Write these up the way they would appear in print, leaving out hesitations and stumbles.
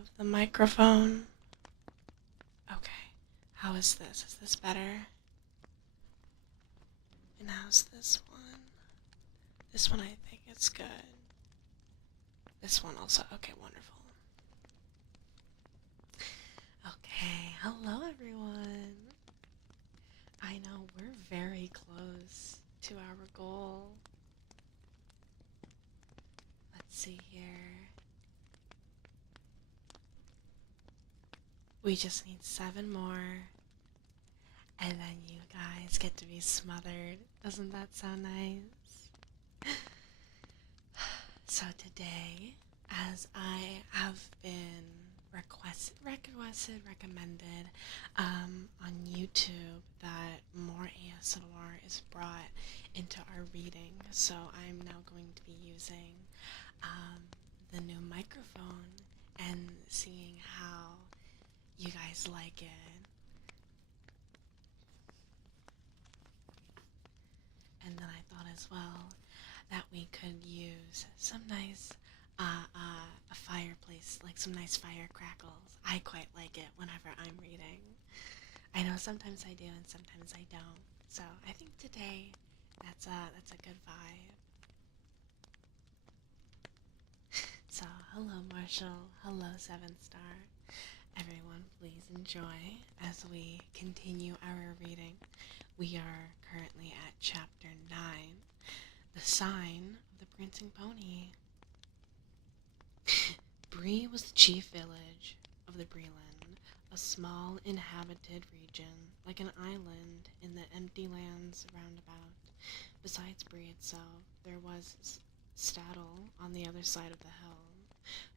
of the microphone. Okay, how is this? Is this better? And how's this one? This one I think is good. This one also. Okay, wonderful. Okay, hello everyone. I know we're very close to our goal. Let's see here. We just need 7 more. And then you guys get to be smothered. Doesn't that sound nice? So today, as I have been recommended on YouTube that more ASMR is brought into our reading, so I'm now going to be using the new microphone and seeing how you guys like it. And then I thought as well that we could use some nice a fireplace, like some nice fire crackles. I quite like it whenever I'm reading. I know sometimes I do and sometimes I don't. So I think today that's a good vibe. So hello Marshall, hello 7-Star. Everyone please enjoy as we continue our reading. We are currently at chapter 9, The Sign of the Prancing Pony. Bree was the chief village of the Breeland, a small inhabited region, like an island in the empty lands roundabout. Besides Bree itself, there was Stadel on the other side of the hill,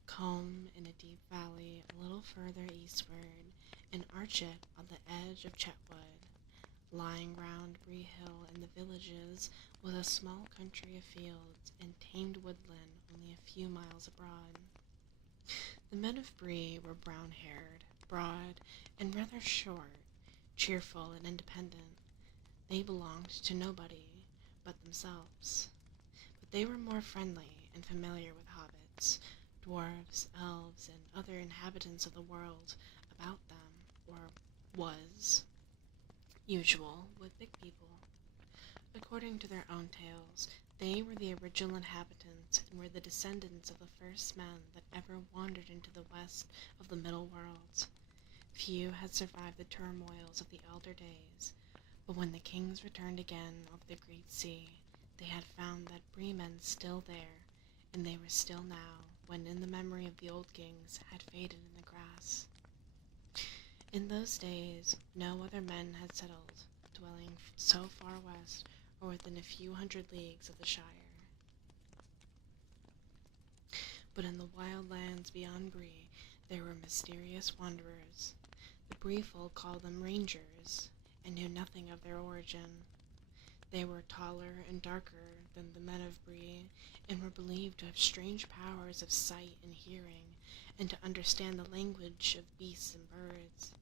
Combe in a deep valley a little further eastward, and Archet on the edge of Chetwood. Lying round Bree Hill and the villages was a small country of fields and tamed woodland only a few miles abroad. The men of Bree were brown-haired, broad, and rather short, cheerful and independent. They belonged to nobody but themselves, but they were more friendly and familiar with hobbits, dwarves, elves, and other inhabitants of the world about them, or was usual with big people. According to their own tales, they were the original inhabitants and were the descendants of the first men that ever wandered into the west of the middle worlds. Few had survived the turmoils of the elder days, but when the kings returned again over the great sea, they had found that Bree men still there, and they were still now, when in the memory of the old kings had faded in the grass. In those days, no other men had settled, dwelling so far west or within a few hundred leagues of the Shire. But in the wild lands beyond Bree, there were mysterious wanderers. The Bree folk called them rangers, and knew nothing of their origin. They were taller and darker than the men of Bree, and were believed to have strange powers of sight and hearing, and to understand the language of beasts and birds.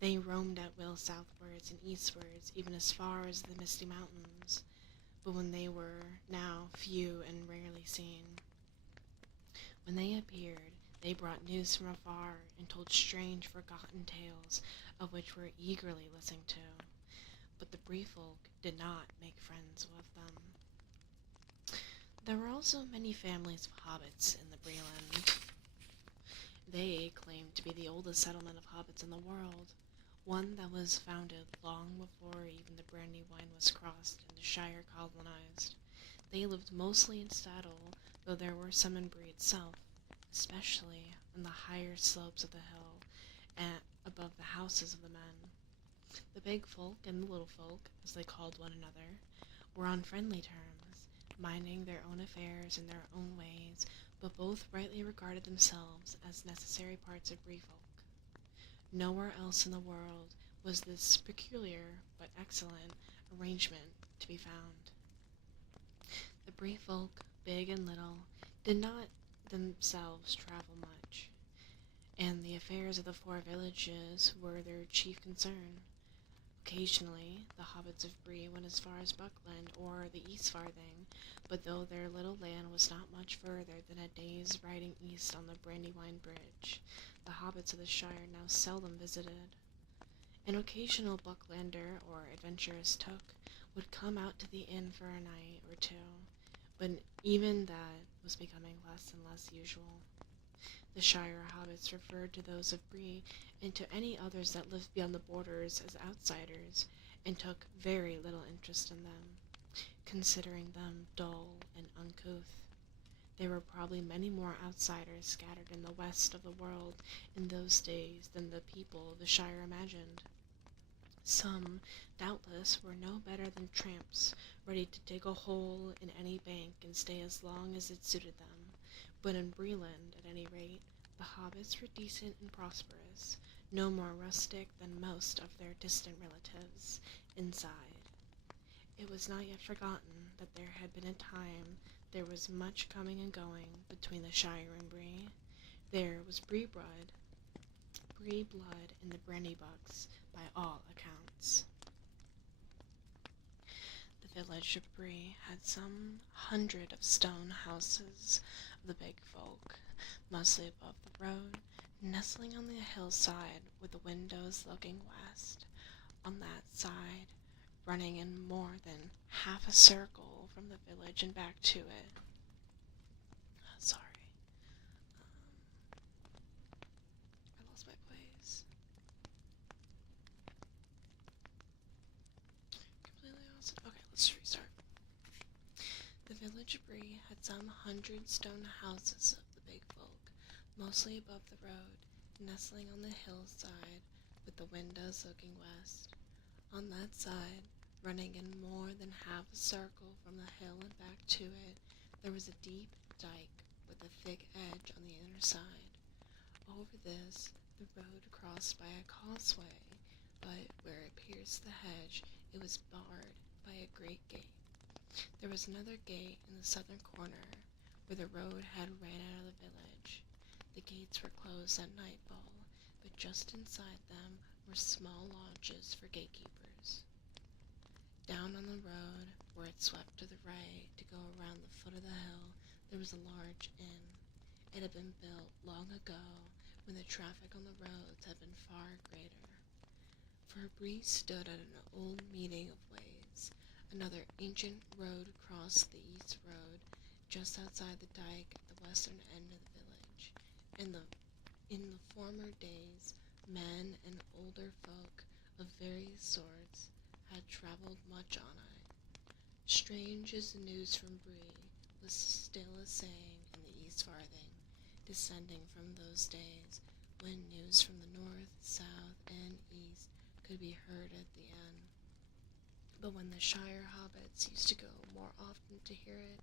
They roamed at will southwards and eastwards, even as far as the Misty Mountains, but when they were now few and rarely seen. When they appeared, they brought news from afar and told strange, forgotten tales, of which were eagerly listened to. But the Bree folk did not make friends with them. There were also many families of hobbits in the Breeland. They claimed to be the oldest settlement of hobbits in the world, one that was founded long before even the Brandywine was crossed and the Shire colonized. They lived mostly in Stadel, though there were some in Bree itself, especially on the higher slopes of the hill and above the houses of the men. The big folk and the little folk, as they called one another, were on friendly terms, minding their own affairs in their own ways, but both rightly regarded themselves as necessary parts of Bree folk. Nowhere else in the world was this peculiar but excellent arrangement to be found. The Bree folk, big and little, did not themselves travel much, and the affairs of the 4 villages were their chief concern. Occasionally, the hobbits of Bree went as far as Buckland or the East Farthing, but though their little land was not much further than a day's riding east on the Brandywine Bridge, the hobbits of the Shire now seldom visited. An occasional Bucklander or adventurous took would come out to the inn for a night or two, but even that was becoming less and less usual. The Shire hobbits referred to those of Bree and to any others that lived beyond the borders as outsiders, and took very little interest in them, considering them dull and uncouth. There were probably many more outsiders scattered in the west of the world in those days than the people of the Shire imagined. Some, doubtless, were no better than tramps, ready to dig a hole in any bank and stay as long as it suited them, but in Breeland, at any rate, the hobbits were decent and prosperous, no more rustic than most of their distant relatives, inside. It was not yet forgotten that there had been a time there was much coming and going between the Shire and Bree. There was Bree blood in the Brandybucks, by all accounts. The village of Bree had some 100 of stone houses of the big folk, mostly above the road, nestling on the hillside with the windows looking west. On that side, running in more than half a circle from the village and back to it. Sorry. I lost my place. Completely lost it. Okay, let's restart. The village of Bree had some 100 stone houses of the big folk, mostly above the road, nestling on the hillside, with the windows looking west. On that side, running in more than half a circle from the hill and back to it, there was a deep dike with a thick edge on the inner side. Over this, the road crossed by a causeway, but where it pierced the hedge, it was barred by a great gate. There was another gate in the southern corner, where the road had ran out of the village. The gates were closed at nightfall, but just inside them were small lodges for gatekeepers. Down on the road, where it swept to the right to go around the foot of the hill, there was a large inn. It had been built long ago, when the traffic on the roads had been far greater. For Bree stood at an old meeting of ways. Another ancient road crossed the east road, just outside the dike at the western end of the village. In the former days, men and older folk of various sorts had traveled much on it. Strange as the news from Bree was still a saying in the East Farthing, descending from those days when news from the north, south, and east could be heard at the end. But when the Shire hobbits used to go more often to hear it.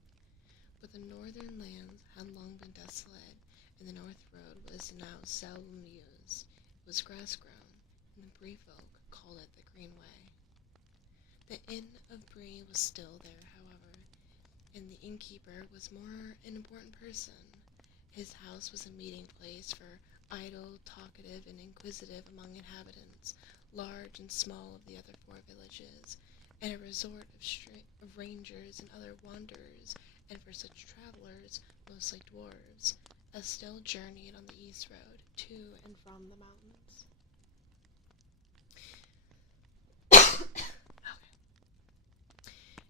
But the northern lands had long been desolate, and the north road was now seldom used. It was grass-grown, and the Bree folk called it the Greenway. The Inn of Bree was still there, however, and the innkeeper was more an important person. His house was a meeting place for idle, talkative, and inquisitive among inhabitants, large and small of the other 4 villages, and a resort of rangers and other wanderers, and for such travelers, mostly dwarves, as still journeyed on the east road to and from the mountains.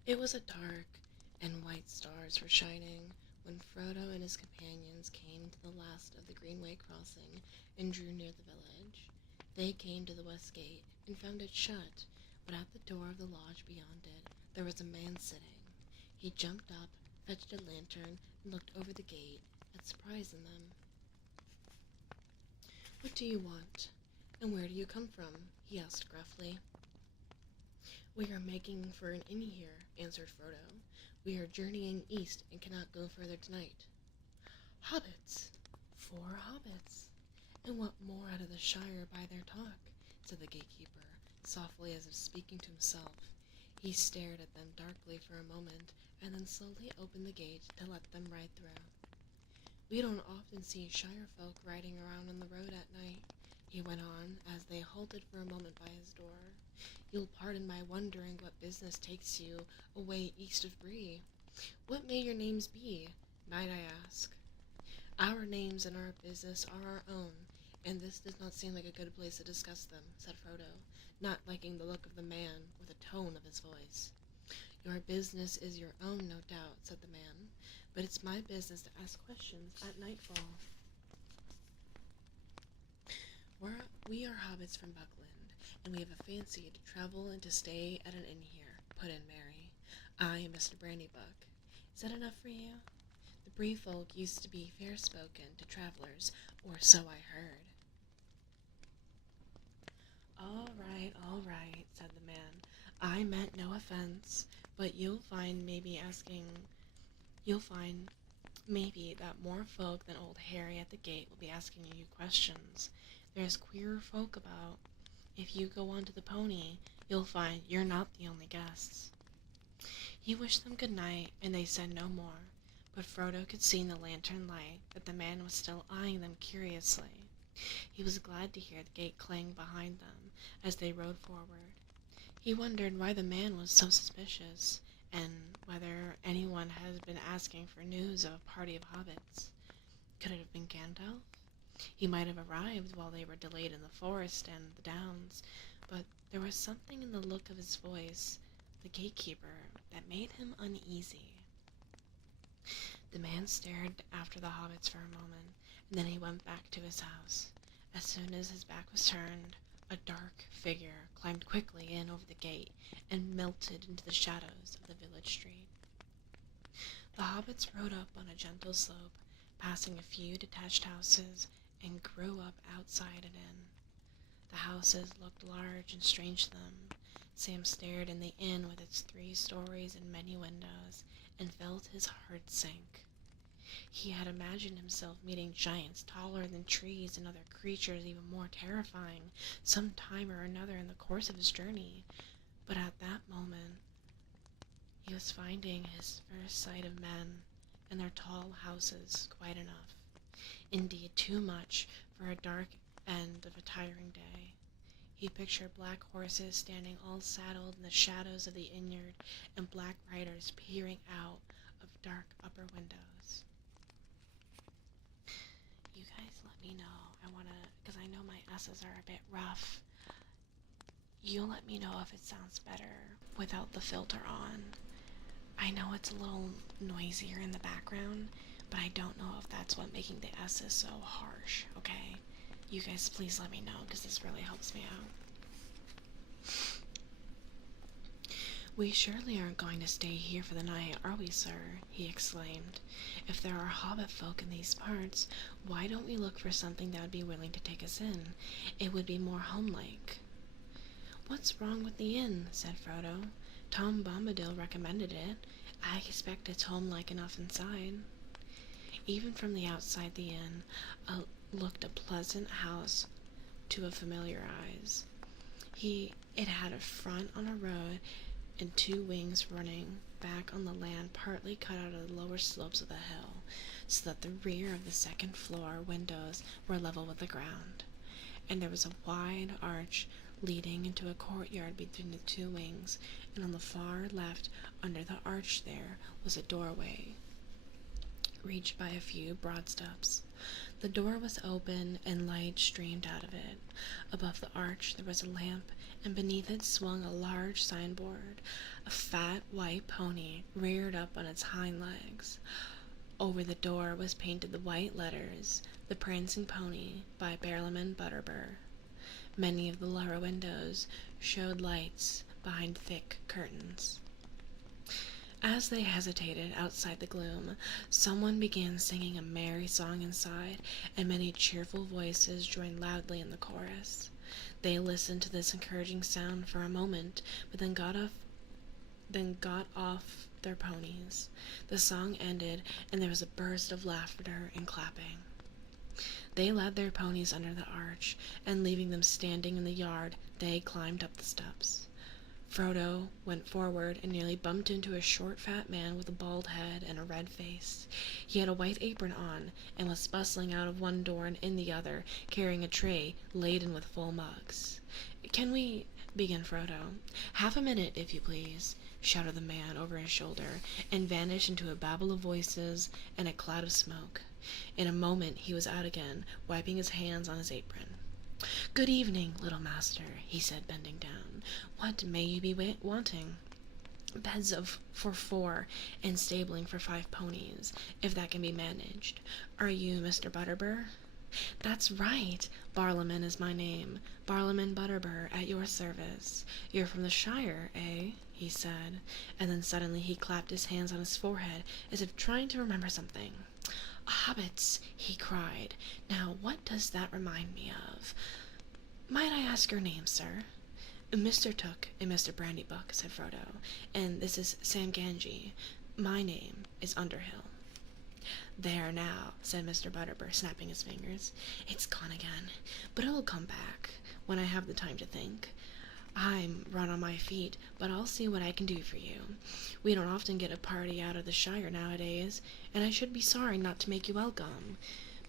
It was a dark, and white stars were shining when Frodo and his companions came to the last of the Greenway crossing and drew near the village. They came to the west gate and found it shut, but at the door of the lodge beyond it there was a man sitting. He jumped up, fetched a lantern, and looked over the gate, at surprise in them. "What do you want, and where do you come from?" he asked gruffly. "We are making for an inn here," answered Frodo. "We are journeying east and cannot go further tonight." "Hobbits! 4 hobbits! And what more out of the Shire by their talk?" said the gatekeeper, softly as if speaking to himself. He stared at them darkly for a moment, and then slowly opened the gate to let them ride through. "We don't often see Shire folk riding around on the road at night," he went on, as they halted for a moment by his door. You'll pardon my wondering what business takes you away east of Bree. What may your names be, might I ask? Our names and our business are our own, and this does not seem like a good place to discuss them, said Frodo, not liking the look of the man or the tone of his voice. Your business is your own, no doubt, said the man, but it's my business to ask questions at nightfall. We are hobbits from Buckland, and we have a fancy to travel and to stay at an inn here, put in Mary. I am Mr. Brandybuck. Is that enough for you? The Bree folk used to be fair-spoken to travelers, or so I heard. All right, said the man. I meant no offense, but you'll find maybe that more folk than old Harry at the gate will be asking you questions. There's queer folk about. If you go onto the pony, you'll find you're not the only guests. He wished them good night, and they said no more, but Frodo could see in the lantern light that the man was still eyeing them curiously. He was glad to hear the gate clang behind them as they rode forward. He wondered why the man was so suspicious, and whether anyone had been asking for news of a party of hobbits. Could it have been Gandalf? He might have arrived while they were delayed in the forest and the downs, but there was something in the look of his voice, the gatekeeper, that made him uneasy. The man stared after the hobbits for a moment, and then he went back to his house. As soon as his back was turned, a dark figure climbed quickly in over the gate and melted into the shadows of the village street. The hobbits rode up on a gentle slope, passing a few detached houses, and grew up outside an inn. The houses looked large and strange to them. Sam stared in the inn with its 3 stories and many windows, and felt his heart sink. He had imagined himself meeting giants taller than trees and other creatures even more terrifying some time or another in the course of his journey, but at that moment he was finding his first sight of men and their tall houses quite enough. Indeed, too much for a dark end of a tiring day. He pictured black horses standing all saddled in the shadows of the vineyard, and black riders peering out of dark upper windows. You guys let me know. Because I know my S's are a bit rough. You'll let me know if it sounds better without the filter on. I know it's a little noisier in the background, but I don't know if that's what making the S's so harsh, okay? You guys please let me know, because this really helps me out. We surely aren't going to stay here for the night, are we, sir? He exclaimed. If there are hobbit folk in these parts, why don't we look for something that would be willing to take us in? It would be more homelike. What's wrong with the inn? Said Frodo. Tom Bombadil recommended it. I expect it's homelike enough inside. Even from the outside the inn looked a pleasant house to a familiar eyes. It had a front on a road and 2 wings running back on the land partly cut out of the lower slopes of the hill, so that the rear of the 2nd floor windows were level with the ground, and there was a wide arch leading into a courtyard between the 2 wings, and on the far left under the arch there was a doorway reached by a few broad steps. The door was open and light streamed out of it. Above the arch there was a lamp, and beneath it swung a large signboard. A fat white pony reared up on its hind legs. Over the door was painted the white letters, "The Prancing Pony" by Barrowman Butterbur. Many of the lower windows showed lights behind thick curtains. As they hesitated outside the gloom, someone began singing a merry song inside, and many cheerful voices joined loudly in the chorus. They listened to this encouraging sound for a moment, but then got off their ponies. The song ended, and there was a burst of laughter and clapping. They led their ponies under the arch, and leaving them standing in the yard, they climbed up the steps. Frodo went forward and nearly bumped into a short, fat man with a bald head and a red face. He had a white apron on, and was bustling out of one door and in the other, carrying a tray laden with full mugs. Can we began Frodo. "Half a minute, if you please," shouted the man over his shoulder, and vanished into a babel of voices and a cloud of smoke. In a moment he was out again, wiping his hands on his apron. "Good evening, little master," he said, bending down. "What may you be wanting?" "Beds for 4, and stabling for 5 ponies, if that can be managed. Are you Mr. Butterbur?" "That's right. Barlaman is my name. Barlaman Butterbur, at your service. You're from the Shire, eh?" he said, and then suddenly he clapped his hands on his forehead as if trying to remember something. "Hobbits!" he cried. "Now what does that remind me of? Might I ask your name, sir?" "Mr. Took and Mr. Brandybuck," said Frodo, "and this is Sam Gamgee. My name is Underhill." "There now," said Mr. Butterbur, snapping his fingers. "It's gone again, but it'll come back when I have the time to think. I'm run on my feet, but I'll see what I can do for you. We don't often get a party out of the Shire nowadays, and I should be sorry not to make you welcome.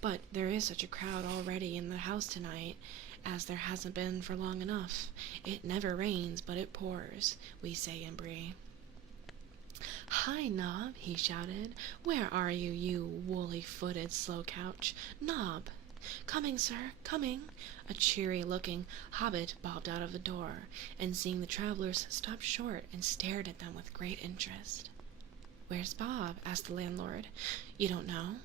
But there is such a crowd already in the house tonight, as there hasn't been for long enough. It never rains, but it pours, we say in Bree." "Hi, Nob," he shouted. "Where are you, you woolly-footed slow-couch? Nob!" "Coming, sir, coming!" A cheery-looking hobbit bobbed out of the door, and seeing the travelers, stopped short and stared at them with great interest. "Where's Bob?" asked the landlord. "You don't know?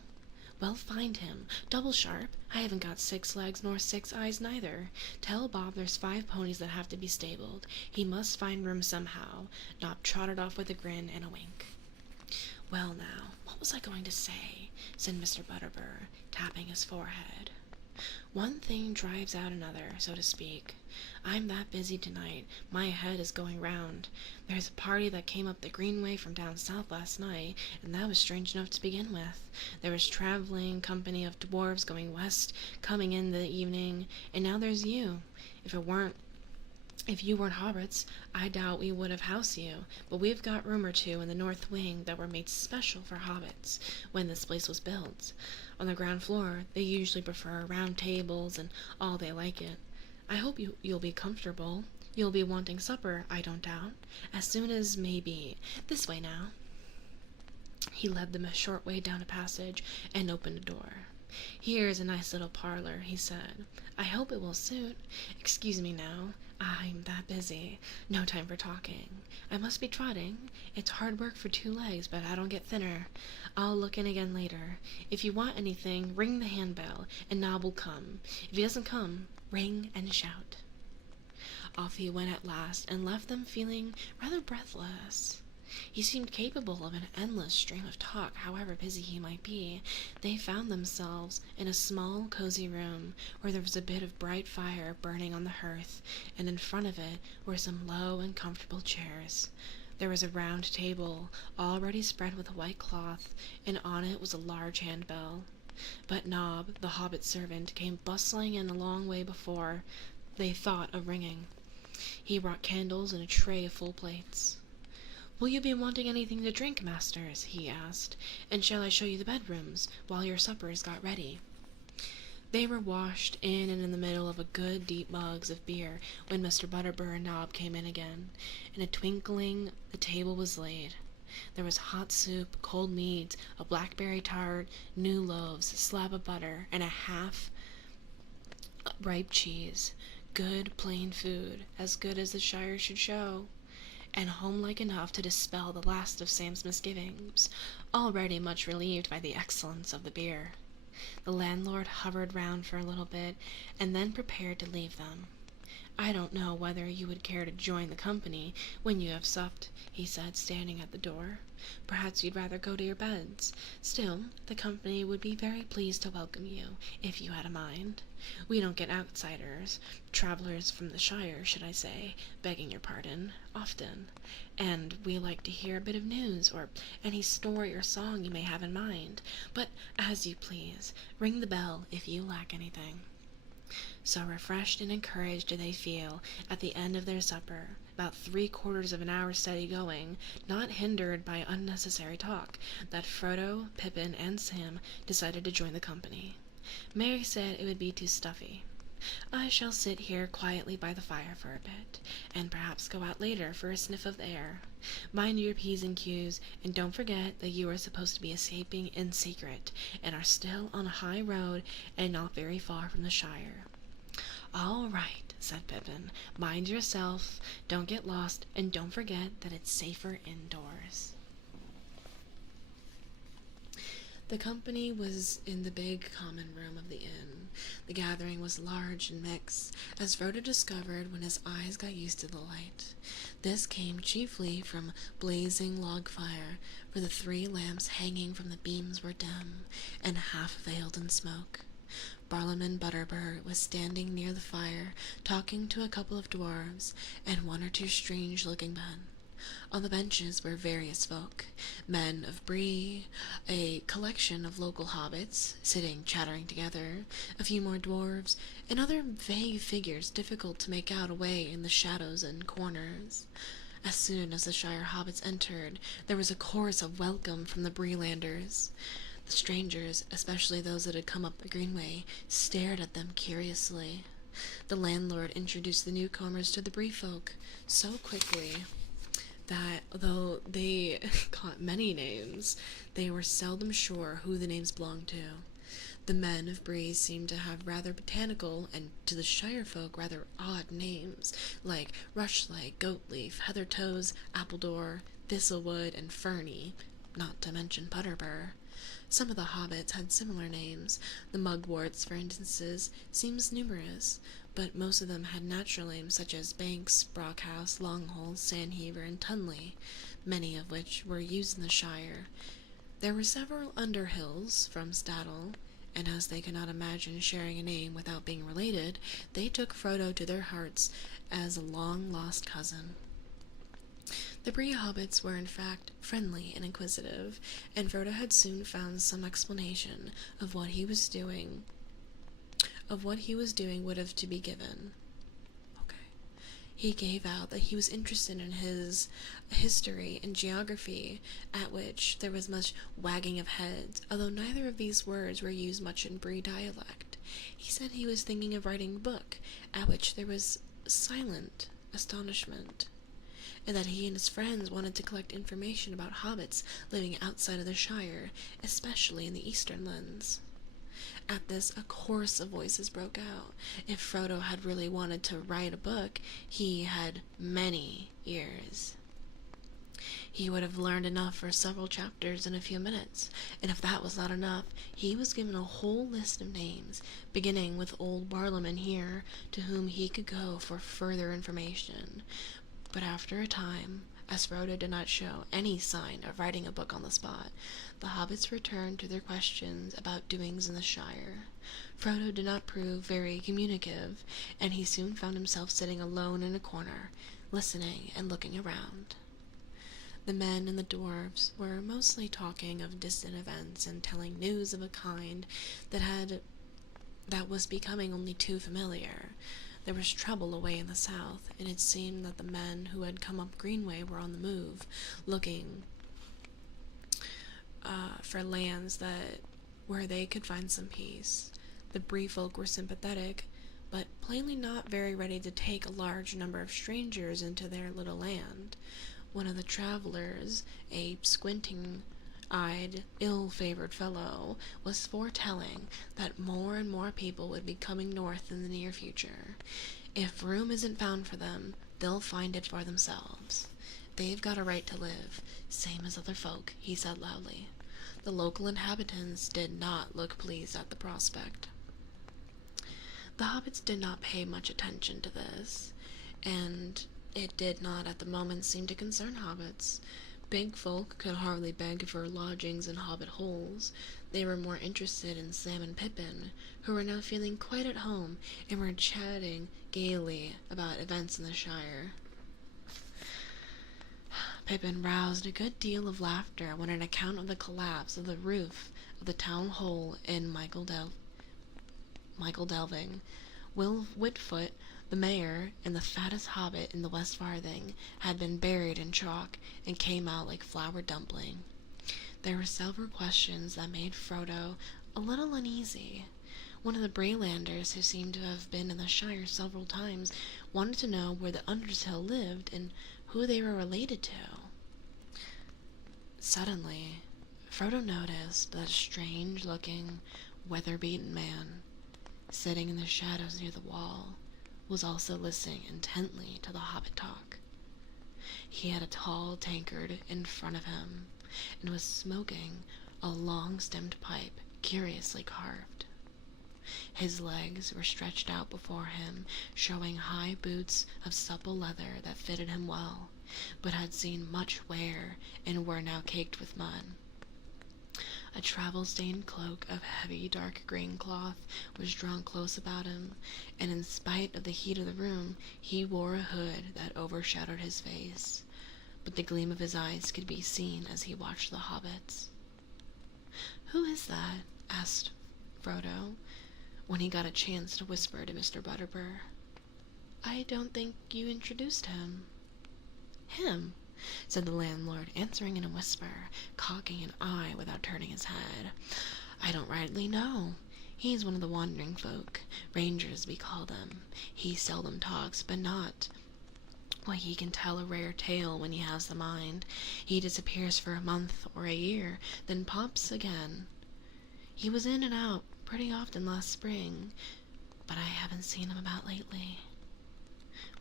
Well, find him. Double sharp. I haven't got 6 legs nor 6 eyes neither. Tell Bob there's 5 ponies that have to be stabled. He must find room somehow." Nob trotted off with a grin and a wink. "Well now, what was I going to say?" said Mr. Butterbur, tapping his forehead. "One thing drives out another, so to speak. I'm that busy tonight, my head is going round. There's a party that came up the Greenway from down south last night, and that was strange enough to begin with. There was traveling company of dwarves going west, coming in the evening, and now there's you. If you weren't hobbits, I doubt we would have housed you, but we've got room or 2 in the north wing that were made special for hobbits when this place was built. On the ground floor, they usually prefer round tables and all they like it. I hope you'll be comfortable. You'll be wanting supper, I don't doubt, as soon as may be. This way now." He led them a short way down a passage and opened a door. "Here's a nice little parlor," he said. "I hope it will suit. Excuse me now. I'm that busy. No time for talking. I must be trotting. It's hard work for 2 legs, but I don't get thinner. I'll look in again later. If you want anything, ring the handbell, and Nob will come. If he doesn't come, ring and shout." Off he went at last, and left them feeling rather breathless. He seemed capable of an endless stream of talk, however busy he might be. They found themselves in a small, cozy room, where there was a bit of bright fire burning on the hearth, and in front of it were some low and comfortable chairs. There was a round table, already spread with a white cloth, and on it was a large handbell. But Nob, the hobbit servant, came bustling in a long way before they thought of ringing. He brought candles and a tray of full plates. "Will you be wanting anything to drink, masters?" he asked, "and shall I show you the bedrooms, while your supper is got ready?" They were washed in and in the middle of a good deep mugs of beer when Mr. Butterbur and Nob came in again. In a twinkling the table was laid. There was hot soup, cold meat, a blackberry tart, new loaves, a slab of butter, and a half ripe cheese. Good plain food, as good as the Shire should show, and homelike enough to dispel the last of Sam's misgivings, already much relieved by the excellence of the beer. The landlord hovered round for a little bit, and then prepared to leave them. "I don't know whether you would care to join the company when you have supped," he said, standing at the door. "Perhaps you'd rather go to your beds. Still, the company would be very pleased to welcome you, if you had a mind. We don't get outsiders, travelers from the Shire, should I say, begging your pardon, often, and we like to hear a bit of news, or any story or song you may have in mind. But as you please, ring the bell if you lack anything." So refreshed and encouraged did they feel at the end of their supper, about 3/4 of an hour's steady going, not hindered by unnecessary talk, that Frodo, Pippin, and Sam decided to join the company. Mary said it would be too stuffy. I shall sit here quietly by the fire for a bit, and perhaps go out later for a sniff of the air. Mind your P's and Q's, and don't forget that you are supposed to be escaping in secret, and are still on a high road and not very far from the Shire." "All right," said Pippin. "Mind yourself, don't get lost, and don't forget that it's safer indoors." The company was in the big common room of the inn. The gathering was large and mixed, as Frodo discovered when his eyes got used to the light. This came chiefly from blazing log fire, for the 3 lamps hanging from the beams were dim, and half veiled in smoke. Barlaam Butterbur was standing near the fire, talking to a couple of dwarves, and 1 or 2 strange-looking men. On the benches were various folk, men of Bree, a collection of local hobbits, sitting chattering together, a few more dwarves, and other vague figures difficult to make out away in the shadows and corners. As soon as the Shire hobbits entered, there was a chorus of welcome from the Breelanders. The strangers, especially those that had come up the greenway, stared at them curiously. The landlord introduced the newcomers to the Bree folk so quickly that though they caught many names, they were seldom sure who the names belonged to. The men of Bree seemed to have rather botanical, and to the Shire folk rather odd names, like Rushlight, Goatleaf, Heathertoes, Appledore, Thistlewood, and Ferny, not to mention Butterbur. Some of the hobbits had similar names. The mugworts, for instance, seemed numerous, but most of them had natural names such as Banks, Brockhouse, Longhole, Sandheaver, and Tunley, many of which were used in the Shire. There were several Underhills from Staddle, and as they could not imagine sharing a name without being related, they took Frodo to their hearts as a long-lost cousin. The Bree hobbits were in fact friendly and inquisitive, and Frodo had soon found some explanation of what he was doing would have to be given. He gave out that he was interested in his history and geography, at which there was much wagging of heads, although neither of these words were used much in Bree dialect. He said he was thinking of writing a book, at which there was silent astonishment, and that he and his friends wanted to collect information about hobbits living outside of the Shire, especially in the Eastern lands. At this, a chorus of voices broke out. If Frodo had really wanted to write a book, he had many years. He would have learned enough for several chapters in a few minutes, and if that was not enough, he was given a whole list of names, beginning with old Barlaam here, to whom he could go for further information. But after a time, as Frodo did not show any sign of writing a book on the spot, the hobbits returned to their questions about doings in the Shire. Frodo did not prove very communicative, and he soon found himself sitting alone in a corner, listening and looking around. The men and the dwarves were mostly talking of distant events and telling news of a kind that was becoming only too familiar. There was trouble away in the south, and it seemed that the men who had come up Greenway were on the move, looking for lands where they could find some peace. The Bree folk were sympathetic, but plainly not very ready to take a large number of strangers into their little land. One of the travelers, a squinting-eyed, ill-favored fellow, was foretelling that more and more people would be coming north in the near future. If room isn't found for them, they'll find it for themselves. They've got a right to live, same as other folk, he said loudly. The local inhabitants did not look pleased at the prospect. The hobbits did not pay much attention to this, and it did not at the moment seem to concern hobbits. Big folk could hardly beg for lodgings in hobbit holes. They were more interested in Sam and Pippin, who were now feeling quite at home and were chatting gaily about events in the Shire. Pippin roused a good deal of laughter when an account of the collapse of the roof of the town hall in Michael Delving. Will Whitfoot, the mayor, and the fattest hobbit in the West Farthing had been buried in chalk and came out like flour dumpling. There were several questions that made Frodo a little uneasy. One of the Braylanders, who seemed to have been in the Shire several times, wanted to know where the Underhill lived and who they were related to. Suddenly, Frodo noticed that a strange-looking, weather-beaten man, sitting in the shadows near the wall, was also listening intently to the hobbit talk. He had a tall tankard in front of him, and was smoking a long-stemmed pipe curiously carved. His legs were stretched out before him, showing high boots of supple leather that fitted him well, but had seen much wear and were now caked with mud. A travel-stained cloak of heavy dark green cloth was drawn close about him, and in spite of the heat of the room, he wore a hood that overshadowed his face, but the gleam of his eyes could be seen as he watched the hobbits. "Who is that?" asked Frodo, when he got a chance to whisper to Mr. Butterbur. "I don't think you introduced him." "Him?" said the landlord, answering in a whisper, cocking an eye without turning his head. "I don't rightly know. He's one of the wandering folk, rangers we call them. He seldom talks, but not. Why, he can tell a rare tale when he has the mind. He disappears for a month or a year, then pops again. He was in and out pretty often last spring, but I haven't seen him about lately.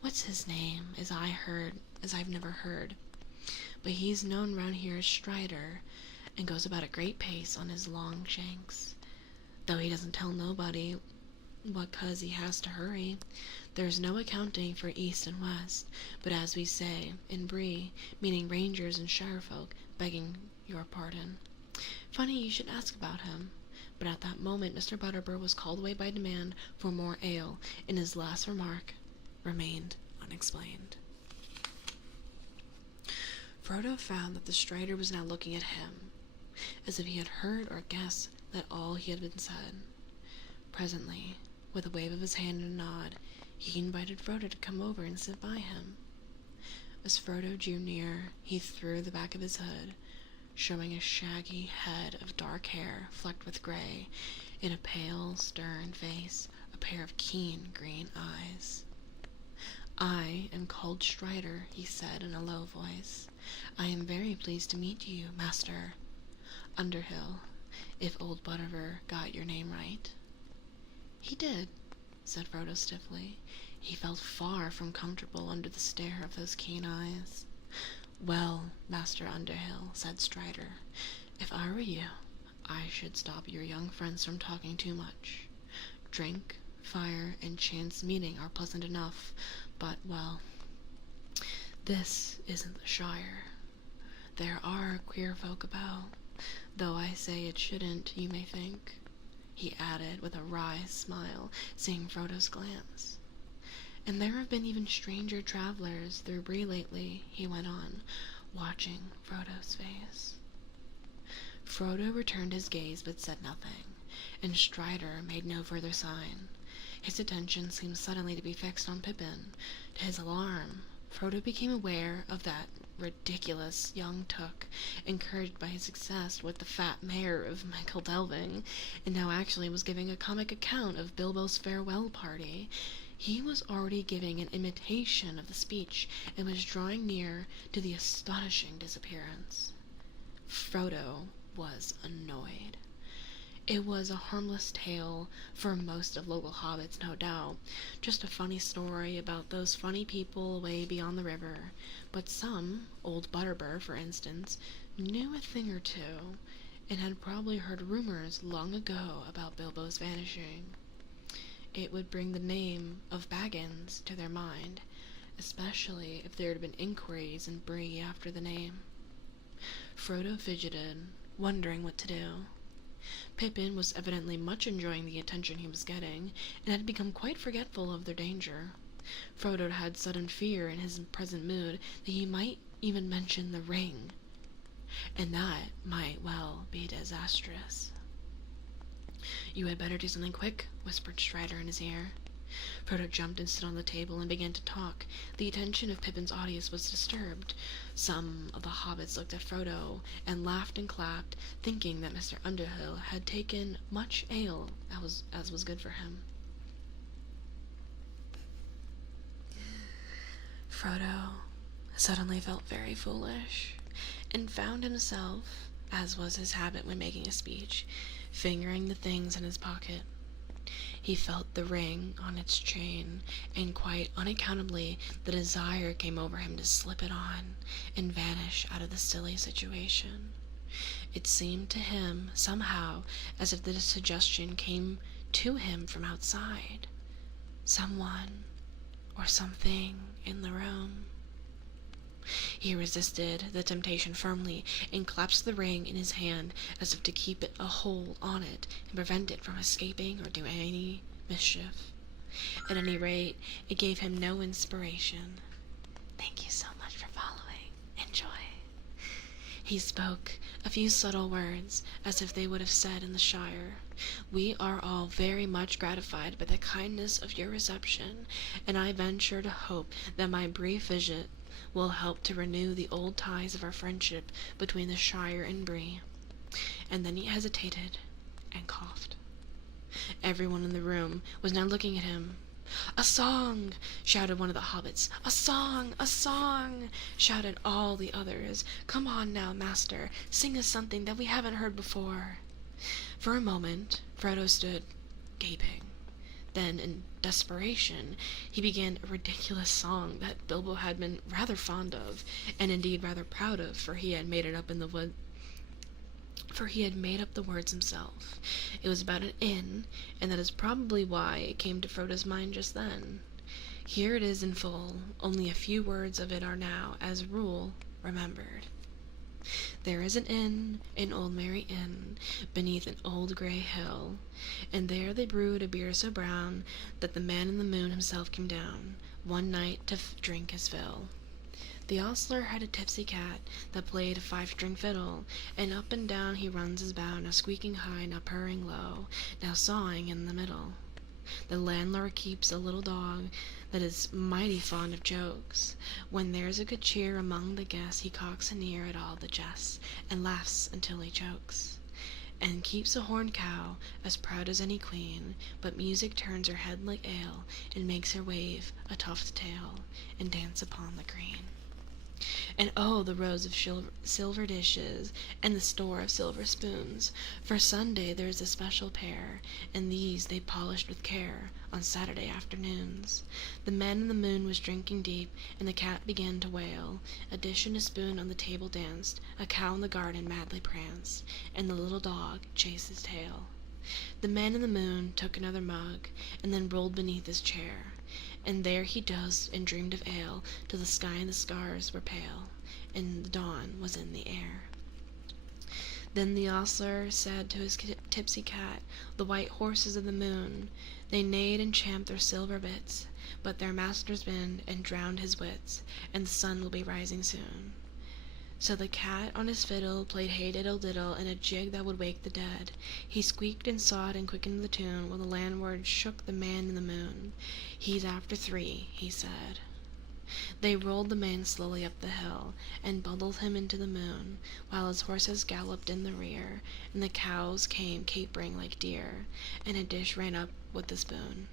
What's his name, as I've never heard, but he's known round here as Strider, and goes about a great pace on his long shanks, though he doesn't tell nobody what 'cause he has to hurry. There's no accounting for east and west, but as we say in Bree, meaning rangers and shirefolk, begging your pardon. Funny you should ask about him." But at that moment Mr. Butterbur was called away by demand for more ale, and his last remark remained unexplained. Frodo found that the Strider was now looking at him, as if he had heard or guessed that all he had been said. Presently, with a wave of his hand and a nod, he invited Frodo to come over and sit by him. As Frodo drew near, he threw the back of his hood, showing a shaggy head of dark hair flecked with gray, and a pale, stern face, a pair of keen green eyes. "I am called Strider," he said in a low voice. "I am very pleased to meet you, Master Underhill, if old Butterbur got your name right." "He did," said Frodo stiffly. He felt far from comfortable under the stare of those keen eyes. "Well, Master Underhill," said Strider, "if I were you, I should stop your young friends from talking too much. Drink, fire, and chance meeting are pleasant enough, but, well, this isn't the Shire. There are queer folk about, though I say it shouldn't, you may think," he added with a wry smile, seeing Frodo's glance. "And there have been even stranger travelers through Bree lately," he went on, watching Frodo's face. Frodo returned his gaze but said nothing, and Strider made no further sign. His attention seemed suddenly to be fixed on Pippin. To his alarm, Frodo became aware of that ridiculous young Took, encouraged by his success with the fat mare of Michael Delving, and now actually was giving a comic account of Bilbo's farewell party. He was already giving an imitation of the speech, and was drawing near to the astonishing disappearance. Frodo was annoyed. It was a harmless tale for most of local hobbits, no doubt, just a funny story about those funny people away beyond the river, but some, old Butterbur for instance, knew a thing or two, and had probably heard rumors long ago about Bilbo's vanishing. It would bring the name of Baggins to their mind, especially if there had been inquiries in Bree after the name. Frodo fidgeted, wondering what to do. Pippin was evidently much enjoying the attention he was getting, and had become quite forgetful of their danger. Frodo had sudden fear in his present mood that he might even mention the ring, and that might well be disastrous. "You had better do something quick," whispered Strider in his ear. Frodo jumped and stood on the table and began to talk. The attention of Pippin's audience was disturbed. Some of the hobbits looked at Frodo and laughed and clapped, thinking that Mr. Underhill had taken much ale, as was good for him. Frodo suddenly felt very foolish, and found himself, as was his habit when making a speech, fingering the things in his pocket. He felt the ring on its chain, and quite unaccountably the desire came over him to slip it on and vanish out of the silly situation. It seemed to him, somehow, as if the suggestion came to him from outside. Someone or something in the room. He resisted the temptation firmly and clasped the ring in his hand as if to keep it a hold on it and prevent it from escaping or doing any mischief. At any rate, it gave him no inspiration. "Thank you so much for following. Enjoy." He spoke a few subtle words, as if they would have said in the Shire, "We are all very much gratified by the kindness of your reception, and I venture to hope that my brief visit will help to renew the old ties of our friendship between the Shire and Bree." And then he hesitated and coughed. Everyone in the room was now looking at him. "A song!" shouted one of the hobbits. "A song! A song!" shouted all the others. "Come on now, master, sing us something that we haven't heard before." For a moment Frodo stood gaping. Then, in desperation, he began a ridiculous song that Bilbo had been rather fond of, and indeed rather proud of, for he had made up the words himself. It was about an inn, and that is probably why it came to Frodo's mind just then. Here it is in full. Only a few words of it are now, as a rule, remembered. "There is an inn, an old merry inn, beneath an old grey hill, and there they brewed a beer so brown that the man in the moon himself came down one night to drink his fill. The ostler had a tipsy cat that played a 5-string fiddle, and up and down he runs his bow, now squeaking high, now purring low, now sawing in the middle. The landlord keeps a little dog that is mighty fond of jokes. When there's a good cheer among the guests, he cocks an ear at all the jests, and laughs until he chokes. And keeps a horned cow, as proud as any queen, but music turns her head like ale, and makes her wave a tufted tail, and dance upon the green. And oh, the rows of silver dishes, and the store of silver spoons! For Sunday there's a special pair, and these they polished with care on Saturday afternoons. The man in the moon was drinking deep, and the cat began to wail. A dish and a spoon on the table danced, a cow in the garden madly pranced, and the little dog chased his tail. The man in the moon took another mug, and then rolled beneath his chair. And there he dozed and dreamed of ale, till the sky and the stars were pale, and the dawn was in the air. Then the ostler said to his tipsy cat, "The white horses of the moon, they neighed and champed their silver bits, but their master's been and drowned his wits, and the sun will be rising soon." So the cat on his fiddle played hey diddle diddle in a jig that would wake the dead. He squeaked and sawed and quickened the tune, while the landlord shook the man in the moon. "He's after 3," he said. They rolled the man slowly up the hill, and bundled him into the moon, while his horses galloped in the rear, and the cows came capering like deer, and a dish ran up with the spoon.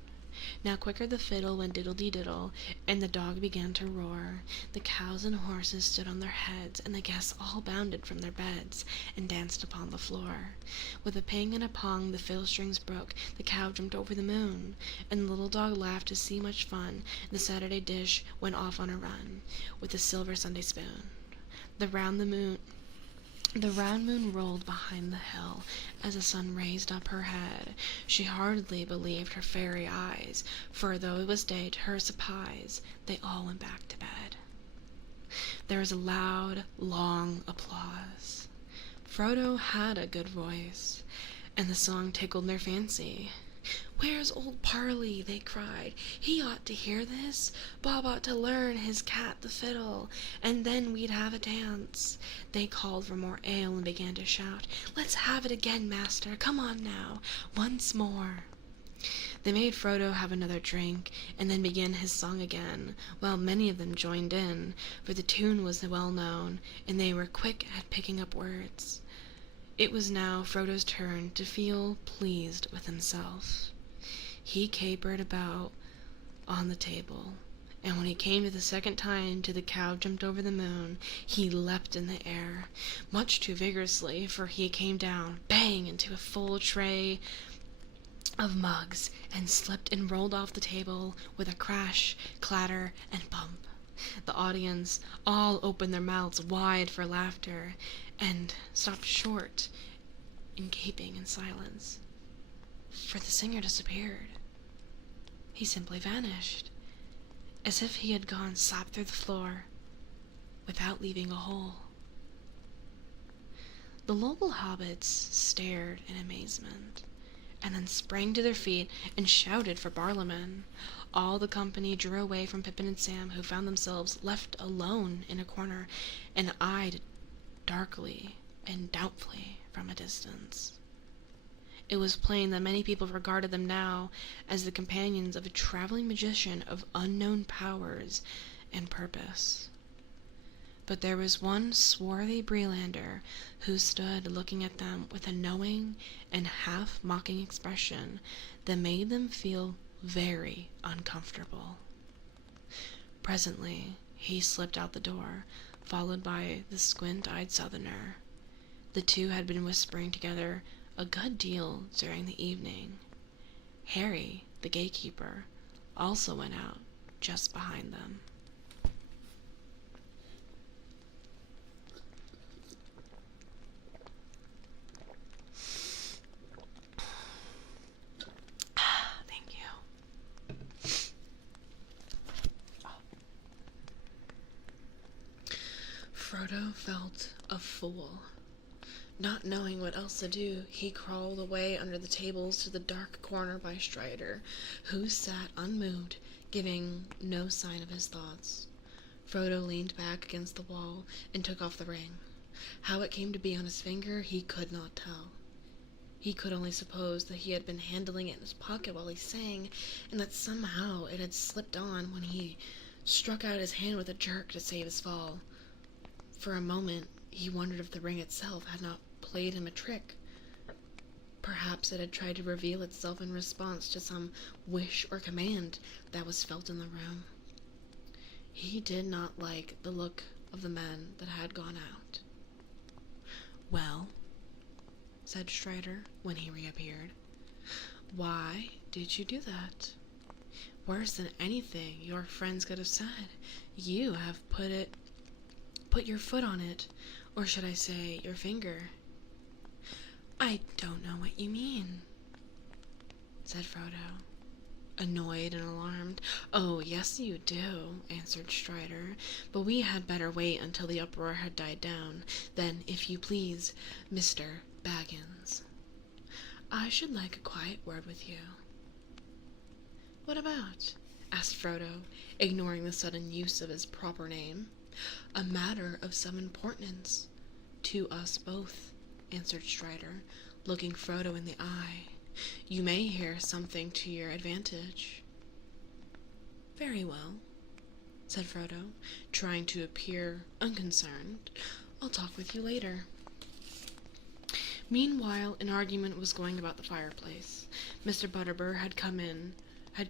Now quicker the fiddle went diddle-dee-diddle, and the dog began to roar. The cows and horses stood on their heads, and the guests all bounded from their beds, and danced upon the floor. With a ping and a pong the fiddle strings broke, the cow jumped over the moon, and the little dog laughed to see much fun, and the Saturday dish went off on a run, with the silver Sunday spoon. The round moon rolled behind the hill as the sun raised up her head. She hardly believed her fairy eyes, for though it was day, to her surprise, they all went back to bed. There was a loud, long applause. Frodo had a good voice, and the song tickled their fancy. "Where's old Parley?" they cried. "He ought to hear this. Bob ought to learn his cat the fiddle, and then we'd have a dance." They called for more ale and began to shout, "Let's have it again, master. Come on now, once more." They made Frodo have another drink, and then began his song again, while many of them joined in, for the tune was well known, and they were quick at picking up words. It was now Frodo's turn to feel pleased with himself. He capered about on the table, and when he came to the second time to the cow jumped over the moon, he leapt in the air, much too vigorously, for he came down, bang, into a full tray of mugs, and slipped and rolled off the table with a crash, clatter, and bump. The audience all opened their mouths wide for laughter, and stopped short in gaping in silence. For the singer disappeared. He simply vanished, as if he had gone slap through the floor, without leaving a hole. The local hobbits stared in amazement, and then sprang to their feet and shouted for Barlaman. All the company drew away from Pippin and Sam, who found themselves left alone in a corner, and eyed darkly and doubtfully from a distance. It was plain that many people regarded them now as the companions of a traveling magician of unknown powers and purpose. But there was one swarthy Breelander who stood looking at them with a knowing and half-mocking expression that made them feel very uncomfortable. Presently, he slipped out the door, followed by the squint-eyed southerner. The two had been whispering together a good deal during the evening. Harry, the gatekeeper, also went out just behind them. Thank you. Frodo felt a fool. Not knowing what else to do, he crawled away under the tables to the dark corner by Strider, who sat unmoved, giving no sign of his thoughts. Frodo leaned back against the wall and took off the ring. How it came to be on his finger, he could not tell. He could only suppose that he had been handling it in his pocket while he sang, and that somehow it had slipped on when he struck out his hand with a jerk to save his fall. For a moment, he wondered if the ring itself had not played him a trick. Perhaps it had tried to reveal itself in response to some wish or command that was felt in the room. He did not like the look of the men that had gone out. "Well," said Strider when he reappeared, "why did you do that? Worse than anything your friends could have said. You have put your foot on it, or should I say your finger." "I don't know what you mean," said Frodo, annoyed and alarmed. "Oh, yes you do," answered Strider, "but we had better wait until the uproar had died down. Then, if you please, Mr. Baggins, I should like a quiet word with you." "What about?" asked Frodo, ignoring the sudden use of his proper name. "A matter of some importance to us both," answered Strider, looking Frodo in the eye. "You may hear something to your advantage." "Very well," said Frodo, trying to appear unconcerned. "I'll talk with you later." Meanwhile, an argument was going about the fireplace. Mr. Butterbur had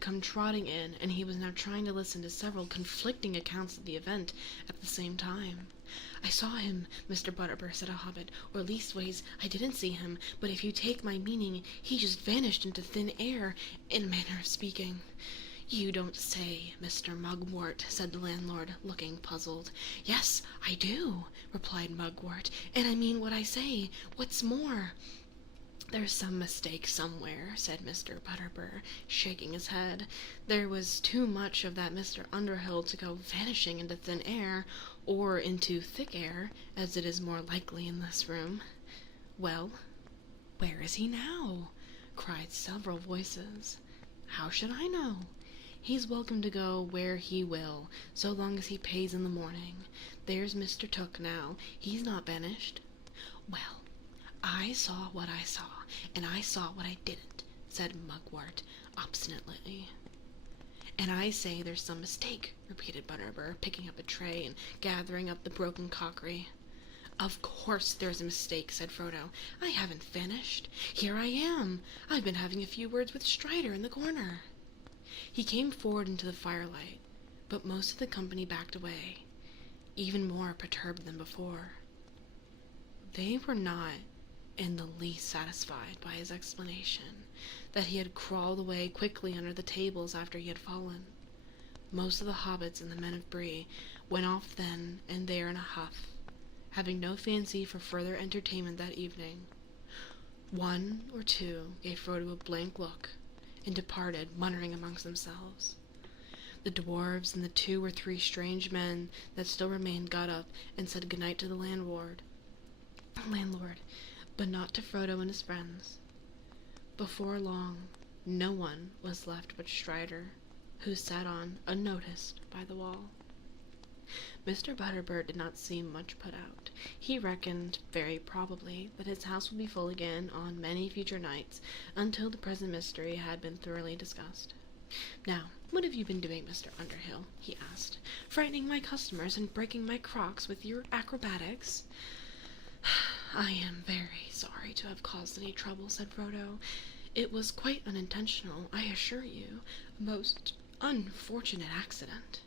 come trotting in, and he was now trying to listen to several conflicting accounts of the event at the same time. "I saw him, Mr. Butterbur," said a hobbit, "or leastways, I didn't see him, but if you take my meaning, he just vanished into thin air, in a manner of speaking." "You don't say, Mr. Mugwort," said the landlord, looking puzzled. "Yes, I do," replied Mugwort, "and I mean what I say. What's more—" "There's some mistake somewhere," said Mr. Butterbur, shaking his head. "There was too much of that Mr. Underhill to go vanishing into thin air, or into thick air, as it is more likely in this room." "Well, where is he now?" cried several voices. "How should I know? He's welcome to go where he will, so long as he pays in the morning. There's Mr. Took now, he's not banished." "Well, I saw what I saw, and I saw what I didn't," said Mugwort. obstinately. "And I say there's some mistake," repeated Butterbur, picking up a tray and gathering up the broken crockery. "Of course there's a mistake," said Frodo. "I haven't finished. Here I am. I've been having a few words with Strider in the corner." He came forward into the firelight, but most of the company backed away, even more perturbed than before. They were not in the least satisfied by his explanation that he had crawled away quickly under the tables after he had fallen. Most of the hobbits and the men of Bree went off then and there in a huff, having no fancy for further entertainment that evening. One or two gave Frodo a blank look and departed, muttering amongst themselves. The dwarves and the 2 or 3 strange men that still remained got up and said goodnight to the landlord, but not to Frodo and his friends. Before long, no one was left but Strider, who sat on, unnoticed, by the wall. Mr. Butterbur did not seem much put out. He reckoned, very probably, that his house would be full again on many future nights, until the present mystery had been thoroughly discussed. "Now, what have you been doing, Mr. Underhill?" he asked. "Frightening my customers and breaking my crocks with your acrobatics?" "I am very sorry to have caused any trouble," said Frodo. "It was quite unintentional, I assure you. A most unfortunate accident."